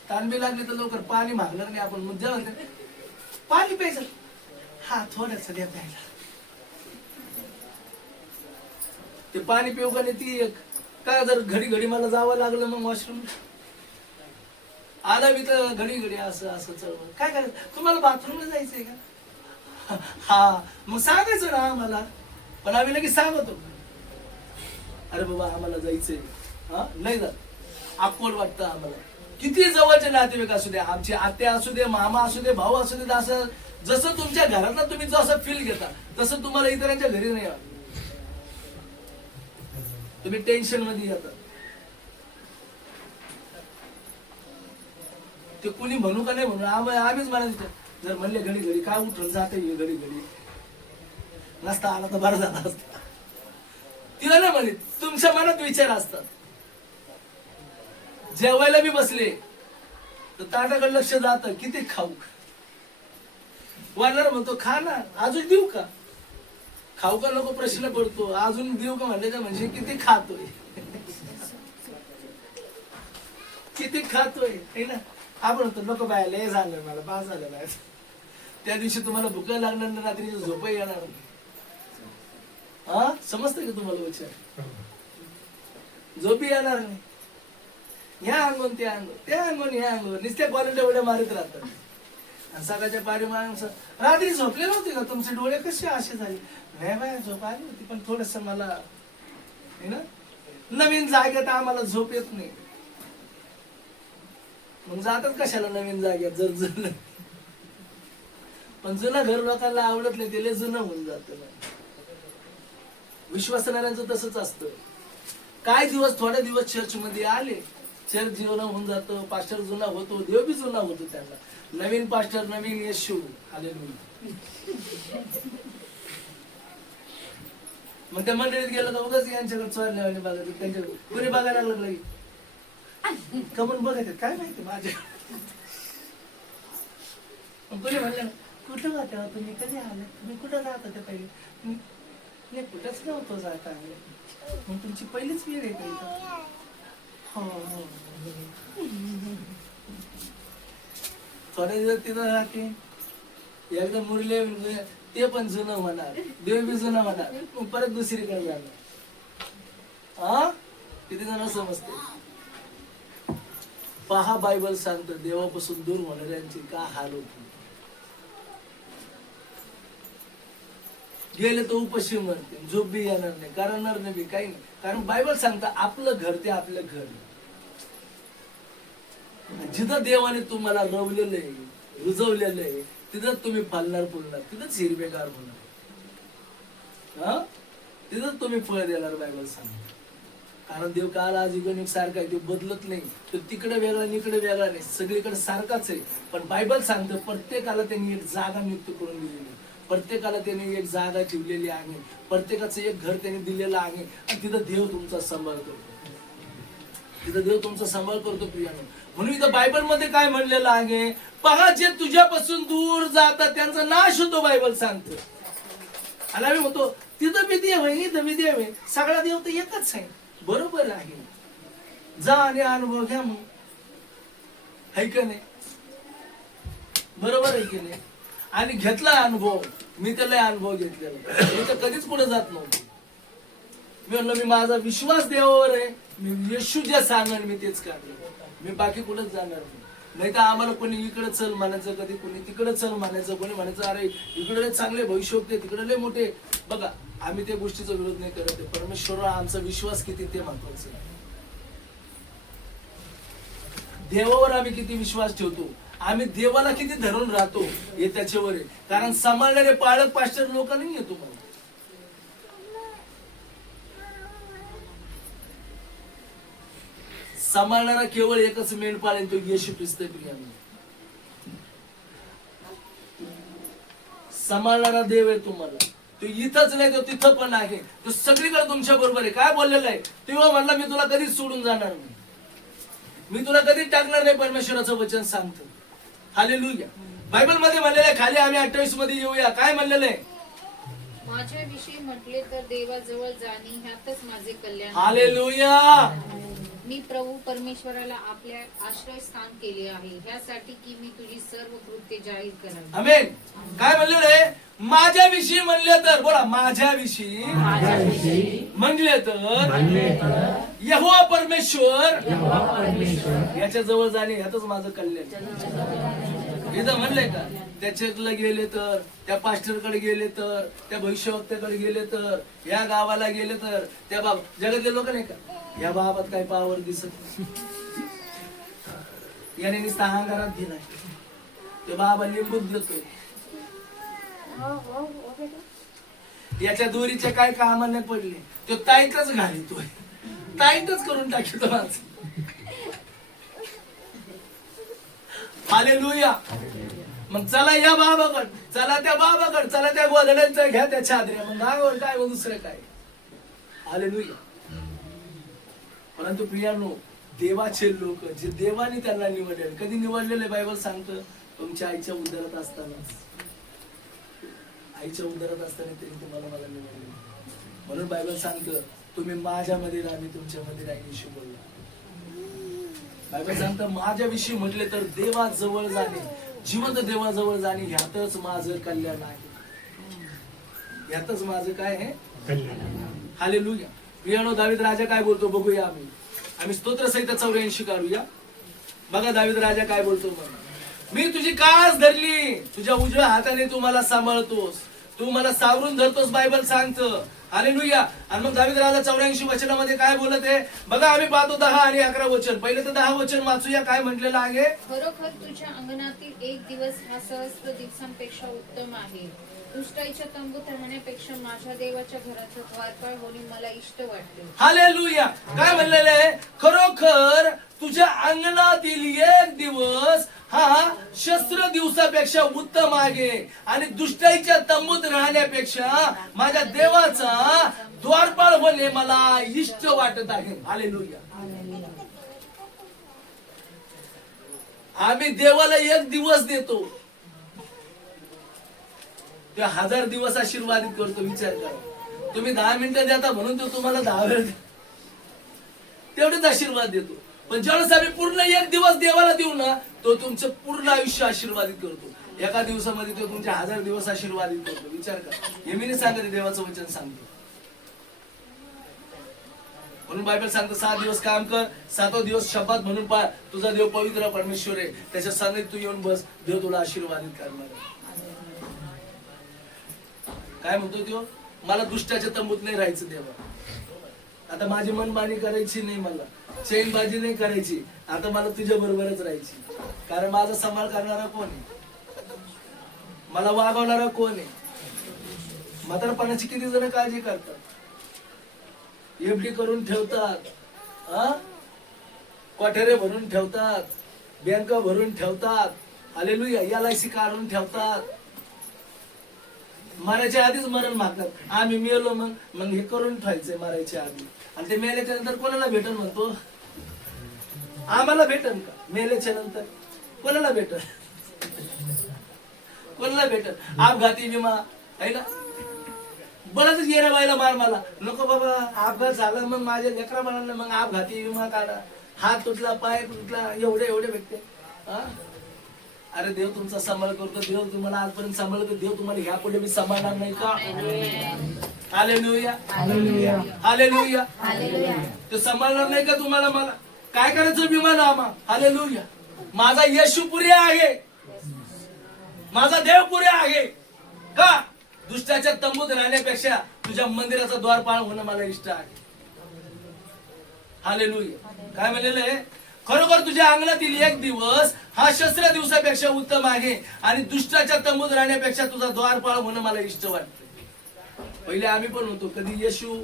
ताणबी लागली तर लवकर पाणी मागणार नाही आपण. मग जेव्हा पाणी प्यायचं, हा थोडस द्या प्यायला, ते पाणी पिऊ का नाही ती एक. काय जर घडी घडी मला जावं लागलं मग वॉशरूम आला मी तर घडी घडी असं असं चळवळ, काय करायचं? तुम्हाला बाथरूमला जायचंय का? हा, मग सांगायचं ना आम्हाला. पण आम्ही लगेच सांगतो, अरे बाबा आम्हाला जायचंय, हा नाही जात, आकवड वाटतं आम्हाला. किती जवळचे नातेवाईक असू दे, आमची आत्या असू दे, मामा असू दे, भाऊ असू दे, असं जसं तुमच्या घरातला तुम्ही जसं फील घेता तसं तुम्हाला इतरांच्या घरी नाही वाटत. तुम्ही टेन्शन मध्ये येतात. ते कुणी म्हणू का नाही म्हणू, आम्हीच म्हणायचं. जर म्हणले घडी घडी काय उठून जाते घडी घडी, नसता आला तर बरं झाला असता. तिला नाही म्हणे, तुमच्या मनात विचार असतात. जेवायला बी बसले तर ताटाकडे लक्ष जातं, किती खाऊ. वाढणार म्हणतो खा ना, अजून देऊ का, खाऊ का नको प्रश्न पडतो, अजून देऊ का म्हणले का म्हणजे किती खातोय. किती खातोय है ना. आपण म्हणतो नको बाय, लय झालं मला, पास झालं बाय. त्या दिवशी तुम्हाला भूक लागणार ना, रात्रीची झोपही येणार नाही. हा समजतंय का तुम्हाला विचार, झोपी येणार नाही. ह्या अंगून त्या अंगून, त्या अंगून ह्या अंगून, नुसत्या कॉलेजला उड्या मारित राहतात. आणि सकाळच्या पारी माणूस रात्री झोपले नव्हते का, तुमचे डोळे कसे असे झाले. नाही बाय झोप आली होती, पण थोडस मला है ना, नवीन जागेत आम्हाला झोप येत नाही. मग जातात कशाला नवीन जागेत जर जुनं. पण जुनं घर लोकांना आवडत नाही, ते लय जुनं होऊन जात. विश्वासणाऱ्यांचं तसंच असतं. काय दिवस, थोडे दिवस चर्च मध्ये आले, चर्च जुना होऊन जातं, पास्टर जुना होतो, देव बी जुना होतो. त्यांना नवीन पास्टर, नवीन येशू. हालेलुया. मग त्या मंडळीत गेलं तर उगाच यांच्याकडे चोरल्यावाने बघायचं, त्यांच्याकडे कोणी बघायला लागलं की कमून बघायचं, काय माहिती माझ्या. कोणी म्हणलं कुठं जाते हो तुम्ही, कधी आले तुम्ही, कुठं जात होते पहिले. नाही कुठंच नव्हतो जात आहे. मग तुमची पहिलीच वेळ आहे का इथं. हो हो. थोड्या दिवस तिथं राहते, एकदा मुरले ते पण जुनं होणार, देव बी जुना होणार, मग परत दुसरीकडे जाणार. हा किती जण समजते. पहा बायबल सांगतं देवापासून दूर होणाऱ्यांची का हाल होती. गेले तर उपाशी मरते, झोप बी येणार नाही, करणार नाही काही नाही. कारण बायबल सांगतं आपलं घर ते आपलं घर. जिथं देवाने तुम्हाला रवलेलं आहे, रुजवलेलं आहे, तिथंच तुम्ही फलणार फुलणार, तिथंच हिरवेगार होणार. हा तिथंच तुम्ही फळ देणार. बायबल सांगतं. कारण देव काल आज युग सारखा आहे, ते बदलत नाही. तो तिकडे वेगळा आणि इकडे वेगळा नाही, सगळीकडे सारखाच आहे. पण बायबल सांगतं प्रत्येकाला त्यांनी एक जागा नियुक्त करून दिलेली, प्रत्येकाला त्यांनी एक जागा ठेवलेली आहे, प्रत्येकाचं एक घर त्यांनी दिलेलं आहे. आणि तिथं देव तुमचा सांभाळ करतो, तिथं देव तुमचा सांभाळ करतो प्रियानो. म्हणून इथं बायबल मध्ये काय म्हणलेलं आहे, पहा जे तुझ्यापासून दूर जातात त्यांचा नाश होतो. बायबल सांगतं. आणि आम्ही म्हणतो तिथं बी देव आहे, इथं बी देव आहे, सगळा देव तर एकच आहे. बरोबर आहे, जा आणि अनुभव घ्या मग, है का नाही. बरोबर आहे की नाही. आणि घेतला अनुभव, मी त्याला अनुभव घेतलेला, मी तर कधीच पुढे जात नव्हतो. मी म्हणलं मी माझा विश्वास देवावर आहे, मी येशू जे सांगेन मी तेच करणार, मी बाकी कुठेच जाणार नाही. नाही तर आम्हाला कोणी इकडे चल म्हणायचं, कधी कोणी तिकडे चल म्हणायचं, कोणी म्हणायचं अरे इकडे चांगले भविष्य होते, तिकडे लय मोठे. बघा आम्ही त्या गोष्टीचा विरोध नाही करत, परमेश्वरावर आमचा विश्वास किती ते महत्वाचं आहे. देवावर आम्ही किती विश्वास ठेवतो, आम्ही देवाला किती धरून राहतो हे त्याच्यावर आहे. कारण सांभाळणारे पाळक पास्टर लोक नाही आहे तुम्हाला. सांभाळणारा केवळ एकच मेंढपाळ आहे, तो येशू ख्रिस्त प्रियानो. सांभाळणारा देव आहे तुम्हाला, तो इथंच नाही, तो तिथं पण आहे, तो सगळीकडे तुमच्या बरोबर आहे. काय बोललेला आहे, तेव्हा म्हणला मी तुला कधीच सोडून जाणार नाही, मी तुला कधीच टाकणार नाही. परमेश्वराचं वचन सांगतं. हालेलुया. बायबल मध्ये म्हणलेलं आहे, खाली आम्ही 28 मध्ये येऊया. काय म्हणलेलं आहे, माझ्याविषयी म्हटले तर देवाजवळ जाणे ह्यातच माझे कल्याण. हालेलुया. मी प्रभू परमेश्वराला आपल्या आश्रयस्थान केले आहे, ह्यासाठी की मी तुझी सर्व कृत्ये जाहीर करावी. आमेन. काय म्हणलेलं आहे, माझ्याविषयी म्हणले तर, बोला माझ्याविषयी म्हणले तर यहोवा परमेश्वर याच्या जवळ जाणे ह्यातच माझं कल्याण. इथं म्हणलंय का, त्याच्याकडे गेले तर, त्या पास्टरकडे गेले तर, त्या भविष्यवक्त्याकडे गेले तर, या गावाला गेले तर, त्या जगातले लोक नाही का, या बाबात काय पावर दिसत, याने नुसता अहंकारात दिलाय, ते बाबा लिंबूत देतोय, याच्या दोरीचे काय कामा नाही पडले, तो ताईतच घालितोय, ताईतच करून टाकतो माझ. हालेलुया. मग चला या बाबाकड, चला त्या बाबाकड, चला त्या गोधड्यांचं घ्या त्या छाद्र्या, मग गावावर काय मग दुसरं काय. हालेलुया. परंतु प्रियानो, देवाचे लोक जे देवाने त्यांना निवडले. कधी निवडलेले बायबल सांगतं? तुमच्या आईच्या उदरात असताना, आईच्या उदरात असताना त्यांनी तुम्हाला मला निवडले. म्हणून बायबल सांगतं तुम्ही माझ्यामध्ये राहा मी तुमच्यामध्ये राहीन. येशू बोलला. बायबल सांगतं माझ्याविषयी म्हटले तर देवाजवळ जाणे, जिवंत देवाजवळ जाणे ह्यातच माझं कल्याण आहे. ह्यातच माझं काय आहे? हालेलुया. प्रियानो, दावीद राजा काय बोलतो बघूया. आम्ही स्तोत्र सहित 84 काढूया. बघा दावीद राजा काय बोलतो. मी तुझी कास धरली, तुझ्या उजव्या हाताने तू मला सांभाळतोस, तू मला सावरून धरतोस. बायबल सांगतं. हालेलुया. आणि मग दावीद राजा 84 वचनामध्ये काय बोलत आहे बघा. आम्ही पाहतो 10 आणि 11 वचन. पहिले तर 10 वचन वाचूया. काय म्हटलेलं आहे? खरोखर तुझ्या अंगणातील एक दिवस हा सहस्र दिवसांपेक्षा उत्तम आहे. दुष्टाईच्या तंबूत राहण्यापेक्षा माझ्या देवाच्या घराचं द्वारपाळ होणे मला इष्ट वाटते. हालेलुया. काय म्हणलेलं आहे? खरोखर तुझ्या अंगणातील एक दिवस हा शस्त्र दिवसापेक्षा उत्तम आहे आणि दुष्टाईच्या तंबूत राहण्यापेक्षा माझ्या देवाचा द्वारपाळ होणे मला इष्ट वाटत आहे. हालेलुया. आम्ही देवाला एक दिवस देतो, ते 1000 दिवस आशीर्वादित करतो. विचार करा. तुम्ही 10 मिनिटं देता म्हणून तो तुम्हाला 10 वेळ तेवढेच आशीर्वाद देतो. पण ज्यावेळेस आम्ही पूर्ण एक दिवस देवाला देऊ ना, तो तुमचं पूर्ण आयुष्य आशीर्वादित करतो. एका दिवसामध्ये तो तुमचे 1000 दिवस आशीर्वादित करतो. विचार करा. हे मी नाही सांगत, देवाचं वचन सांगतो. म्हणून बायबल सांगतं 6 दिवस काम कर, 7वा दिवस शब्दात म्हणून पाळ. तुझा देव पवित्र परमेश्वर आहे, त्याच्या सान्निध्यात तू येऊन बस, देव तुला आशीर्वादित करणार आहे. काय म्हणतो तो? मला दुष्टाच्या तंबूत नाही राहायचं देवा. आता माझी मनमानी करायची नाही, मला चैनबाजी नाही करायची. आता मला तुझ्या बरोबरच राहायची. कारण माझा सांभाळ करणारा कोण आहे? मला वागवणारा कोण आहे? म्हातारपणाची किती जण काळजी करतात, एफडी करून ठेवतात, कोठेरे भरून ठेवतात, बँक भरून ठेवतात. हालेलुया. LIC काढून ठेवतात. मरायच्या आधीच मरण मागतात. आम्ही मेलो मग हे करून ठेवायचंय मरायच्या आधी. आणि ते मेल्याच्या नंतर कोणाला भेटन म्हणतो? आम्हाला भेटन का? मेल्याच्या नंतर कोणाला भेटन? कोणाला भेटन? अपघाती विमा आहे ना, बरंच गेला बायला मार मला. नको बाबा, अपघात झाला मग माझ्या लेकरा बाळांना मग अपघाती विमा काढा. हात तुटला, पाय तुटला, एवढे भेटते. अरे देव तुमचा सांभाळ करतो. देव तुम्हाला आजपर्यंत सांभाळतो. देव तुम्हाला ह्या पुढे मी सांभाळणार नाही का? हालेलुया. हालेलुया. ते सांभाळणार नाही का तुम्हाला? मला काय करायचं विमान आम्हा? हालेलुया. माझा येशू पुरे आहे, माझा देव पुरे आहे का? दुष्टाच्या तंबूत राहण्यापेक्षा तुझ्या मंदिराचा द्वारपाळ होणं मला इष्ट आहे. हालेलुया. काय म्हणलेलं आहे? खरोखर तुझ्या अंगणातील एक दिवस हा शस्त्र दिवसापेक्षा उत्तम आहे आणि दुष्टाच्या तंबूत राहण्यापेक्षा तुझा द्वारपाळ होणं मला इष्ट वाटते. पहिले आम्ही पण होतो, कधी येशू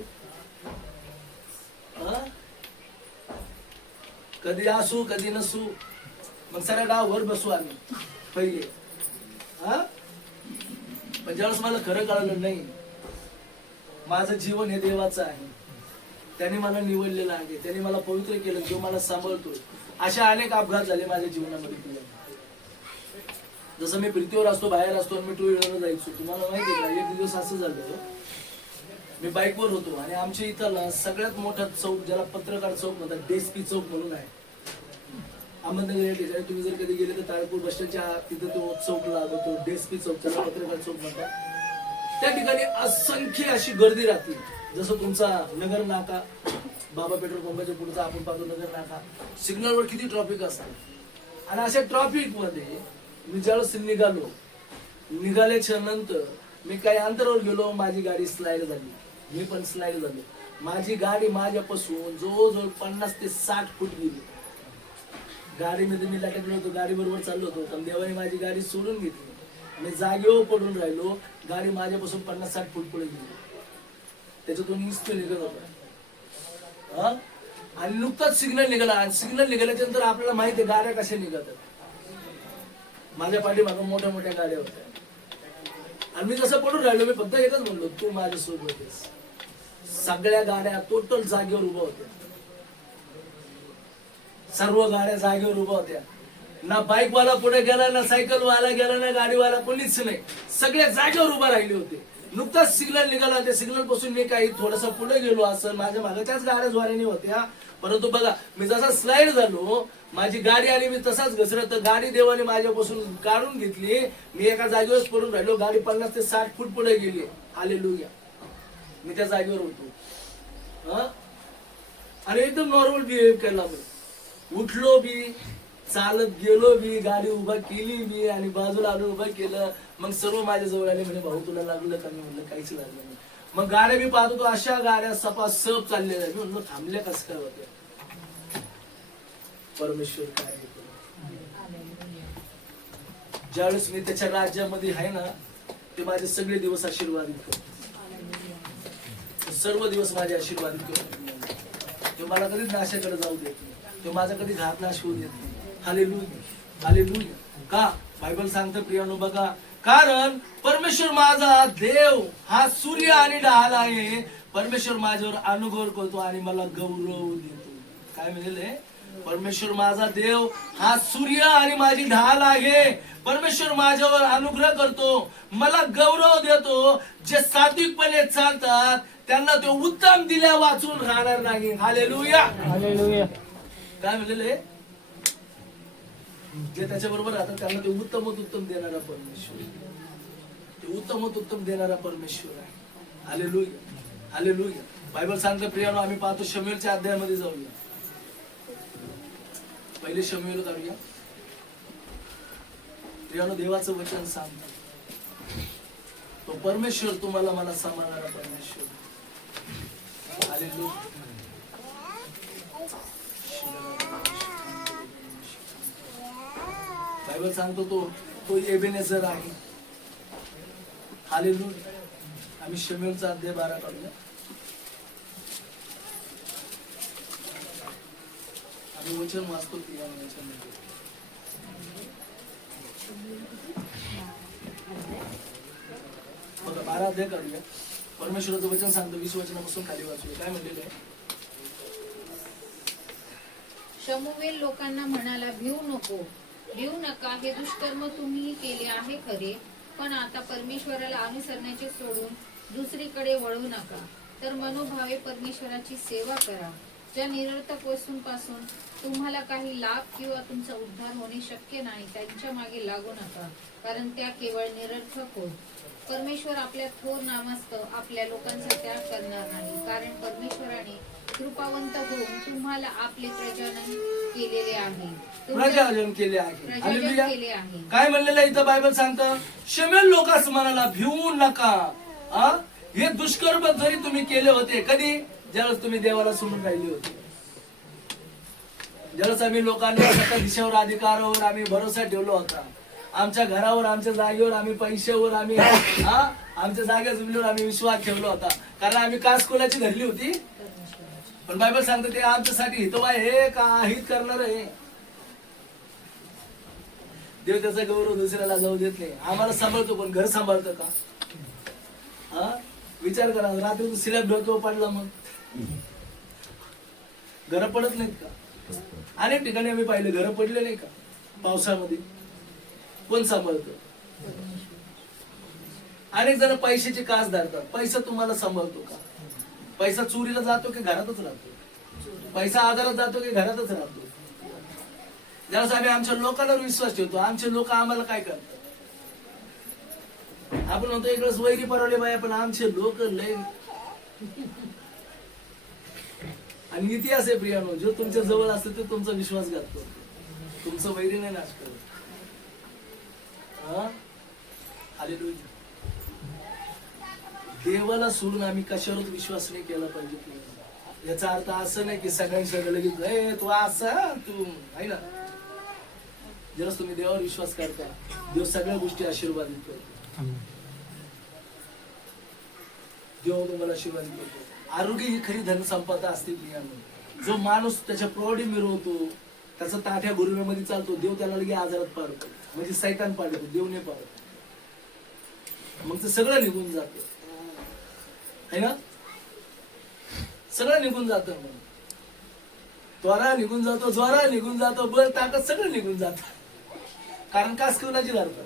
कधी असू कधी नसू, मग साऱ्या गावभर बसू आम्ही पहिले. पण ज्यावेळेस मला खरं कळलं नाही, माझं जीवन हे देवाचं आहे, त्याने मला निवडलेलं आहे, त्याने मला पवित्र केलं, जो मला सांभाळतोय. अशा अनेक अपघात झाले माझ्या जीवनामध्ये. जसं मी प्रीतीवर असतो, बाहेर असतो आणि मी 2 व्हीलर जायचो. तुम्हाला माहिती आहे का, एक दिवस असं झालं, मी बाईकवर होतो आणि आमच्या इथं सगळ्यात मोठा चौक, ज्याला पत्रकार चौक म्हणतात, डेस्पी चौक म्हणून आहे अहमदनगर या ठिकाणी. तुम्ही जर कधी गेले तर तारपूर बस स्टँडच्या तिथे तो चौक लागतो, डेस्पी चौक, त्याला पत्रकार चौक म्हणतात. त्या ठिकाणी असंख्य अशी गर्दी राहते. जसं तुमचा नगर नाका, बाबा पेट्रोल पंपाच्या पुढचा आपण पाहतो नगर नाका, सिग्नलवर किती ट्रॉफिक असते. आणि अशा ट्रॉफिक मध्ये मी ज्यावेळेस निघाल्याच्या नंतर मी काही अंतरावर गेलो, माझी गाडी स्लाइड झाली, मी पण स्लाइड झालो. माझी गाडी माझ्यापासून जवळजवळ 50 ते 60 फूट गेली. गाडीमध्ये मी लटकलो होतो, गाडी बरोबर चाललो होतो, पण देवाने माझी गाडी सोडून घेतली. मी जागेवर पडून राहिलो. गाडी माझ्यापासून 50-60 फूट पुढे गेली. त्याच्यातून इस्तो निघत होता आणि नुकताच सिग्नल निघाला. आणि सिग्नल निघाल्याच्या नंतर आपल्याला माहिती आहे गाड्या कशा निघतात. माझ्या पाठीमागं मोठ्या मोठ्या गाड्या होत्या आणि मी जसं पडून राहिलो, मी फक्त एकच म्हणलो, तू माझ्यासोबत आहेस. सगळ्या गाड्या टोटल जागेवर उभ्या होत्या. सर्व गाड्या जागेवर उभ्या होत्या. ना बाईक वाला पुढे गेला, ना सायकल वाला गेला, ना गाडीवाला, कोणीच नाही. सगळे जागेवर उभा राहिले होते. नुकताच सिग्नल निघाला, त्या सिग्नल पासून मी काही थोडस पुढे गेलो असं, माझ्या मागे त्याच गाड्या ज्वारीने होत्या. परंतु बघा, मी जसा स्लाइड झालो, माझी गाडी आली, मी तसाच घसरत, तर गाडी देवाने माझ्यापासून काढून घेतली. मी एका जागेवरच पडून राहिलो. गाडी 50 ते 60 फूट पुढे गेली. हालेलुया. मी त्या जागेवर होतो. आणि एकदम नॉर्मल बिहेव केला. मी उठलो बी, चालत गेलो बी, गाडी उभा केली बी, आणि बाजूला आलो, उभं केलं. मग सर्व माझ्या जवळ आले, म्हणजे भाऊ तुला लागलं का? मी म्हणलं काहीच लागलं नाही. मग गाड्या मी पाहत होतो, अशा गाड्या सपासप चाललेल्या. मी म्हणलं थांबल्या कसं काय होत्या? परमेश्वर काय ज्यावेळेस मी त्याच्या राज्यामध्ये आहे ना, ते माझे सगळे दिवस आशीर्वादित करतो. सर्व दिवस माझे आशीर्वादित करतो. ते मला कधीच नाशाकडे जाऊ देत नाही. ते माझा कधी घात नाश होऊ देत नाही. Hallelujah, hallelujah. का? बायबल सांगतं प्रियानो बघा, कारण परमेश्वर माझा देव हा सूर्य आणि ढाल आहे. परमेश्वर माझ्यावर अनुग्रह करतो आणि मला गौरव देतो. काय म्हणले? परमेश्वर माझा देव हा सूर्य आणि माझी ढाल आहे. परमेश्वर माझ्यावर अनुग्रह करतो, मला गौरव देतो. जे सात्विकपणे चालतात त्यांना तो उत्तम दिल्या वाचून राहणार नाही. Hallelujah, hallelujah. काय म्हणले? जे त्याच्या बरोबर राहतात त्यांना ते उत्तम देणारा परमेश्वर, ते उत्तम देणारा परमेश्वर आहे. Hallelujah, hallelujah. बायबल सांगतं प्रियानो, आम्ही पाहतो शमूएलच्या अध्यायामध्ये जाऊया. पहिले शमूएल काढूया. प्रियानो, देवाचं वचन सांगतं, तो परमेश्वर तुम्हाला मला सांभाळणारा परमेश्वर. हालेलुया. बायबल सांगतो तो एबेनेझर आहे. हालेलुया. आम्ही शमूएलचा अध्याय 12 काढूया. आम्ही वचन वाचतो की बघा 12 अध्याय काढूया. परमेश्वराचं वचन सांगतो, 20 वचनापासून खाली वाचूया. काय म्हणलेलं आहे? शमूएल लोकांना म्हणाला, भिवू नका. हे दुष्कर्म तुम्ही केले आहे खरे, पण आता परमेश्वराला अनुसरण्याचे सोडून दुसरीकडे वळू नका, तर मनोभावे परमेश्वराची सेवा करा. ज्या निरर्थक वस्तूंपासून तुम्हाला काही लाभ किंवा तुमचा उद्धार होणे शक्य नाही, त्यांच्या मागे लागू नका, कारण त्या केवळ निरर्थक होत. परमेश्वर आपल्या थोर नामास्तव आपल्या लोकांचा त्याग करणार नाही, कारण परमेश्वराने कृपावंत होऊन तुम्हाला आपले प्रजनन केलेले आहे. प्रजनन केले आहे. हालेलुया. काय म्हणलेलं इथं बायबल सांगतं? शमूएल लोकांस म्हणाला, भिवू नका. हे दुष्कर्म जरी तुम्ही केले होते, कधी? ज्यावेळेस तुम्ही देवाला सोडून राहिले होते. ज्यावेळेस आम्ही लोकांना सगळ्या दिशेवर, अधिकारावर आम्ही भरोसा ठेवला होता. आमच्या घरावर, आमच्या जागेवर, आम्ही पैशावर, आम्ही आमच्या जागे जुमलीवर आम्ही विश्वास ठेवला होता, कारण आम्ही कास कोलाची धरली होती. पण बायबल सांगतं ते आमच्यासाठी हितव आहे का हित करणार आहे. देव त्याचा गौरव दुसऱ्याला जाऊ देत नाही. आम्हाला सांभाळतो, पण घर सांभाळतं का? विचार करा. रात्री स्लॅब डोक्यावर पडला, मग घर पडत नाहीत का? अनेक ठिकाणी आम्ही पाहिले घर पडले नाही का पावसामध्ये. कोण सांभाळतं? अनेक जण पैशाची कास धरतात. पैसा तुम्हाला सांभाळतो का? पैसा चोरीला जातो की घरातच राहतो? पैसा आजारात जातो की घरातच राहतो? ज्यावेळेस आम्ही आमच्या लोकांवर विश्वास ठेवतो, आमचे लोक आम्हाला काय करतात? आपण म्हणतो एक वेळेस वैरी परवले बाया, पण आमचे लोक लय. आणि इतिहास आहे प्रियानो, जो तुमच्या जवळ असतो तो तुमचा विश्वासघात करतो, तुमचं वैरी नाही नाश करत. हालेलुया. देवाला सोडून आम्ही कशावरच विश्वास नाही केला पाहिजे. याचा अर्थ असं नाही की सगळ्यांच्या लगेच तू असं तू आहे ना. जेव्हा तुम्ही देवावर विश्वास करता, देव सगळ्या गोष्टी आशीर्वादित करतो. देव तुम्हाला आशीर्वादित करतो. आरोग्य ही खरी धनसंपदा असते. जो माणूस त्याच्या प्रौढी मिरवतो, त्याचा ताठ्या गुरुमध्ये चालतो, देव त्याला लगे आजारात पाडतो. म्हणजे सैतान पाडतो, देव नाही पाडतो. मग ते सगळं निघून जातं, है ना. सगळं निघून जातं. त्वरा निघून जातो, ज्वारा निघून जातो, बळ ताकद सगळं निघून जात. कारण कास कोणाची धरतात,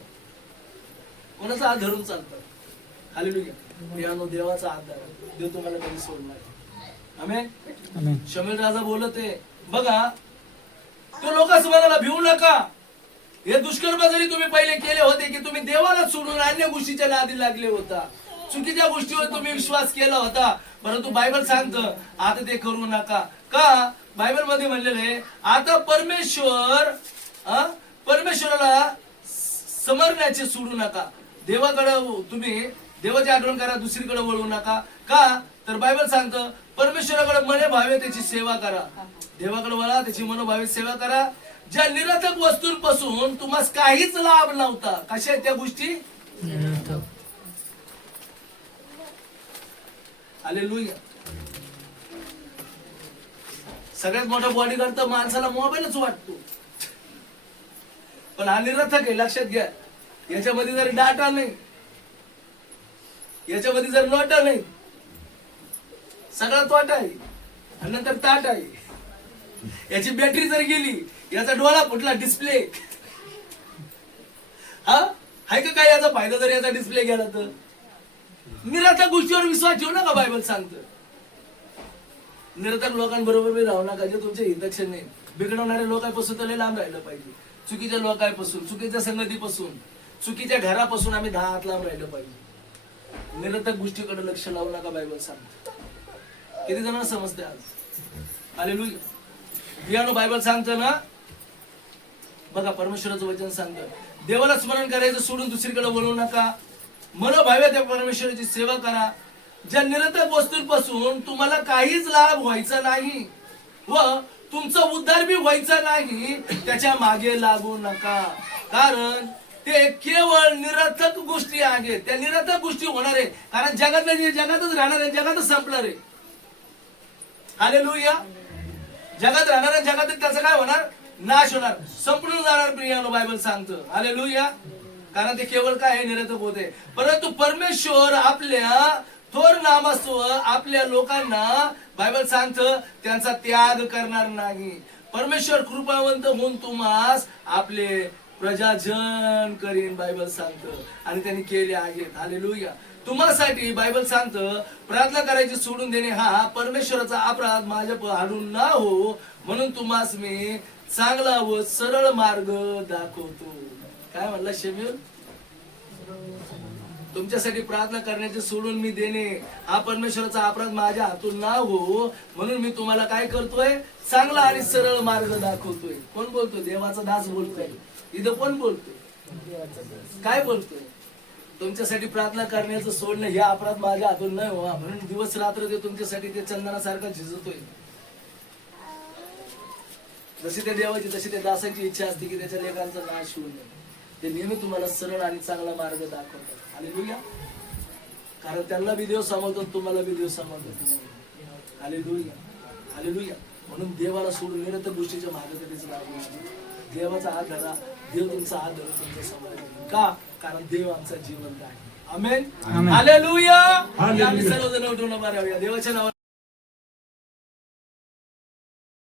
कोणाचा हात धरून चालतात. हालेलुया. प्रियानो, देवाचा हात धरा, देव तुम्हाला कधी सोडणार. आमेन. शमूएल राजा बोलत आहे बघा, तो लोकांस म्हणाला भिवू नका. हे दुष्कर्म जरी तुम्ही पहिले केले होते की तुम्ही देवाला सोडून अन्य गोष्टीच्या नादी लागले होता, चुकीच्या गोष्टीवर तुम्ही विश्वास केला होता, परंतु बायबल सांगतं आता ते करू नका. का? बायबल मध्ये म्हणलेले आता परमेश्वराला समरण्याचे सोडू नका. देवाकडे तुम्ही देवाची आठवण करा, दुसरीकडे वळू नका. का? तर बायबल सांगतं परमेश्वराकडे मने भावे त्याची सेवा करा. देवाकडे वळा, त्याची मनोभावे सेवा करा. ज्या निरर्थक वस्तूंपासून तुम्हाला काहीच लाभ नव्हता. कशा आहेत त्या गोष्टी? हालेलुया. सगळ्यात मोठा बॉडीगार्ड तर माणसाला मोबाईलच वाटतो, पण हा निरर्थक आहे. लक्षात घ्या, याच्यामध्ये जर डाटा नाही, याच्यामध्ये जर नोटा नाही, सगळा तोटा आहे. आणि नंतर ताट आहे. याची बॅटरी जर गेली, याचा डोळा फुटला, डिस्प्ले हा आहे का काय याचा फायदा जर याचा डिस्प्ले गेला तर? निरर्थक गोष्टीवर विश्वास ठेवू नका. बायबल सांगतं निरर्थक लोकांबरोबर बी राहू नका, जे तुमचे हितक्षण नाही. बिघडवणाऱ्या लोकांपासून तर लांब राहिलं पाहिजे. चुकीच्या लोकांपासून, चुकीच्या संगतीपासून, चुकीच्या घरापासून आम्ही 10 हात लांब राहिलं पाहिजे. निरर्थक गोष्टीकडे लक्ष लावू नका. बायबल सांगतं. किती जणांना समजते आज? हालेलुया. बियानो बायबल सांगतं ना, बघा परमेश्वराचं वचन सांगतं देवाला स्मरण करायचं सोडून दुसरीकडे वळू नका. मनोभावे त्या परमेश्वराची सेवा करा. ज्या निरर्थक वस्तूंपासून तुम्हाला काहीच लाभ व्हायचा नाही व तुमचा उद्धार बी व्हायचा नाही, त्याच्या मागे लागू नका. कारण ते केवळ निरर्थक गोष्टी आहेत. त्या निरर्थक गोष्टी होणार आहे. कारण जगातच राहणार आहे, जगातच संपणार आहे. हालेलुया. जगात राहणार आहे, जगातच त्याचा काय होणार? नाश होणार, संपून जाणार. प्रियानो बायबल सांगतं. हालेलुया. कारण ते केवळ काय आहे? निरर्थक होते. परंतु परमेश्वर आपल्या थोर नामास्व आपल्या लोकांना बायबल सांगतं त्यांचा त्याग करणार नाही. परमेश्वर कृपावंत होऊन तुम्हास आपले प्रजाजन करीन. बायबल सांगतं आणि त्यांनी केले आहेत. हालेलुया. तुम्हासाठी बायबल सांगतं प्रार्थना करायची सोडून देणे हा परमेश्वराचा अपराध माझ्या हाडून ना हो, म्हणून तुम्हास मी चांगला व सरळ मार्ग दाखवतो. काय म्हणला शमूएल? तुमच्यासाठी प्रार्थना करण्याचे सोडून मी देणे हा परमेश्वराचा अपराध माझ्या हातून ना हो, म्हणून मी तुम्हाला काय करतोय? चांगला आणि सरळ मार्ग दाखवतोय. कोण बोलतोय? देवाचा दास बोलतोय. इथं कोण बोलतोय? काय बोलतोय? तुमच्यासाठी प्रार्थना करण्याचं सोडणं हे अपराध माझ्या हातून नाही हो, म्हणून दिवस रात्र ते तुमच्यासाठी ते चंदनासारखा झिजतोय. जशी त्या देवाची तशी त्या दासांची इच्छा असते की त्याच्या लेखांचा नाश होऊ नये. ते नेहमी तुम्हाला सरळ आणि चांगला मार्ग दाखवतात. हालेलुया. कारण त्यांना बी देव समजतो, तुम्हाला बी देव समजतो. हालेलुया. हालेलुया. म्हणून देवाला सोडून निरर्थक गोष्टीच्या मागे कधीच लागू नये. देवाचा हात धरा. देव तुमचा हात धरून तुमच्या समोर. का? कारण देव आमचा जिवंत आहे. आमेन. हालेलुया. आम्ही सर्वजण उठून उभा राहूया देवाच्या नावाने.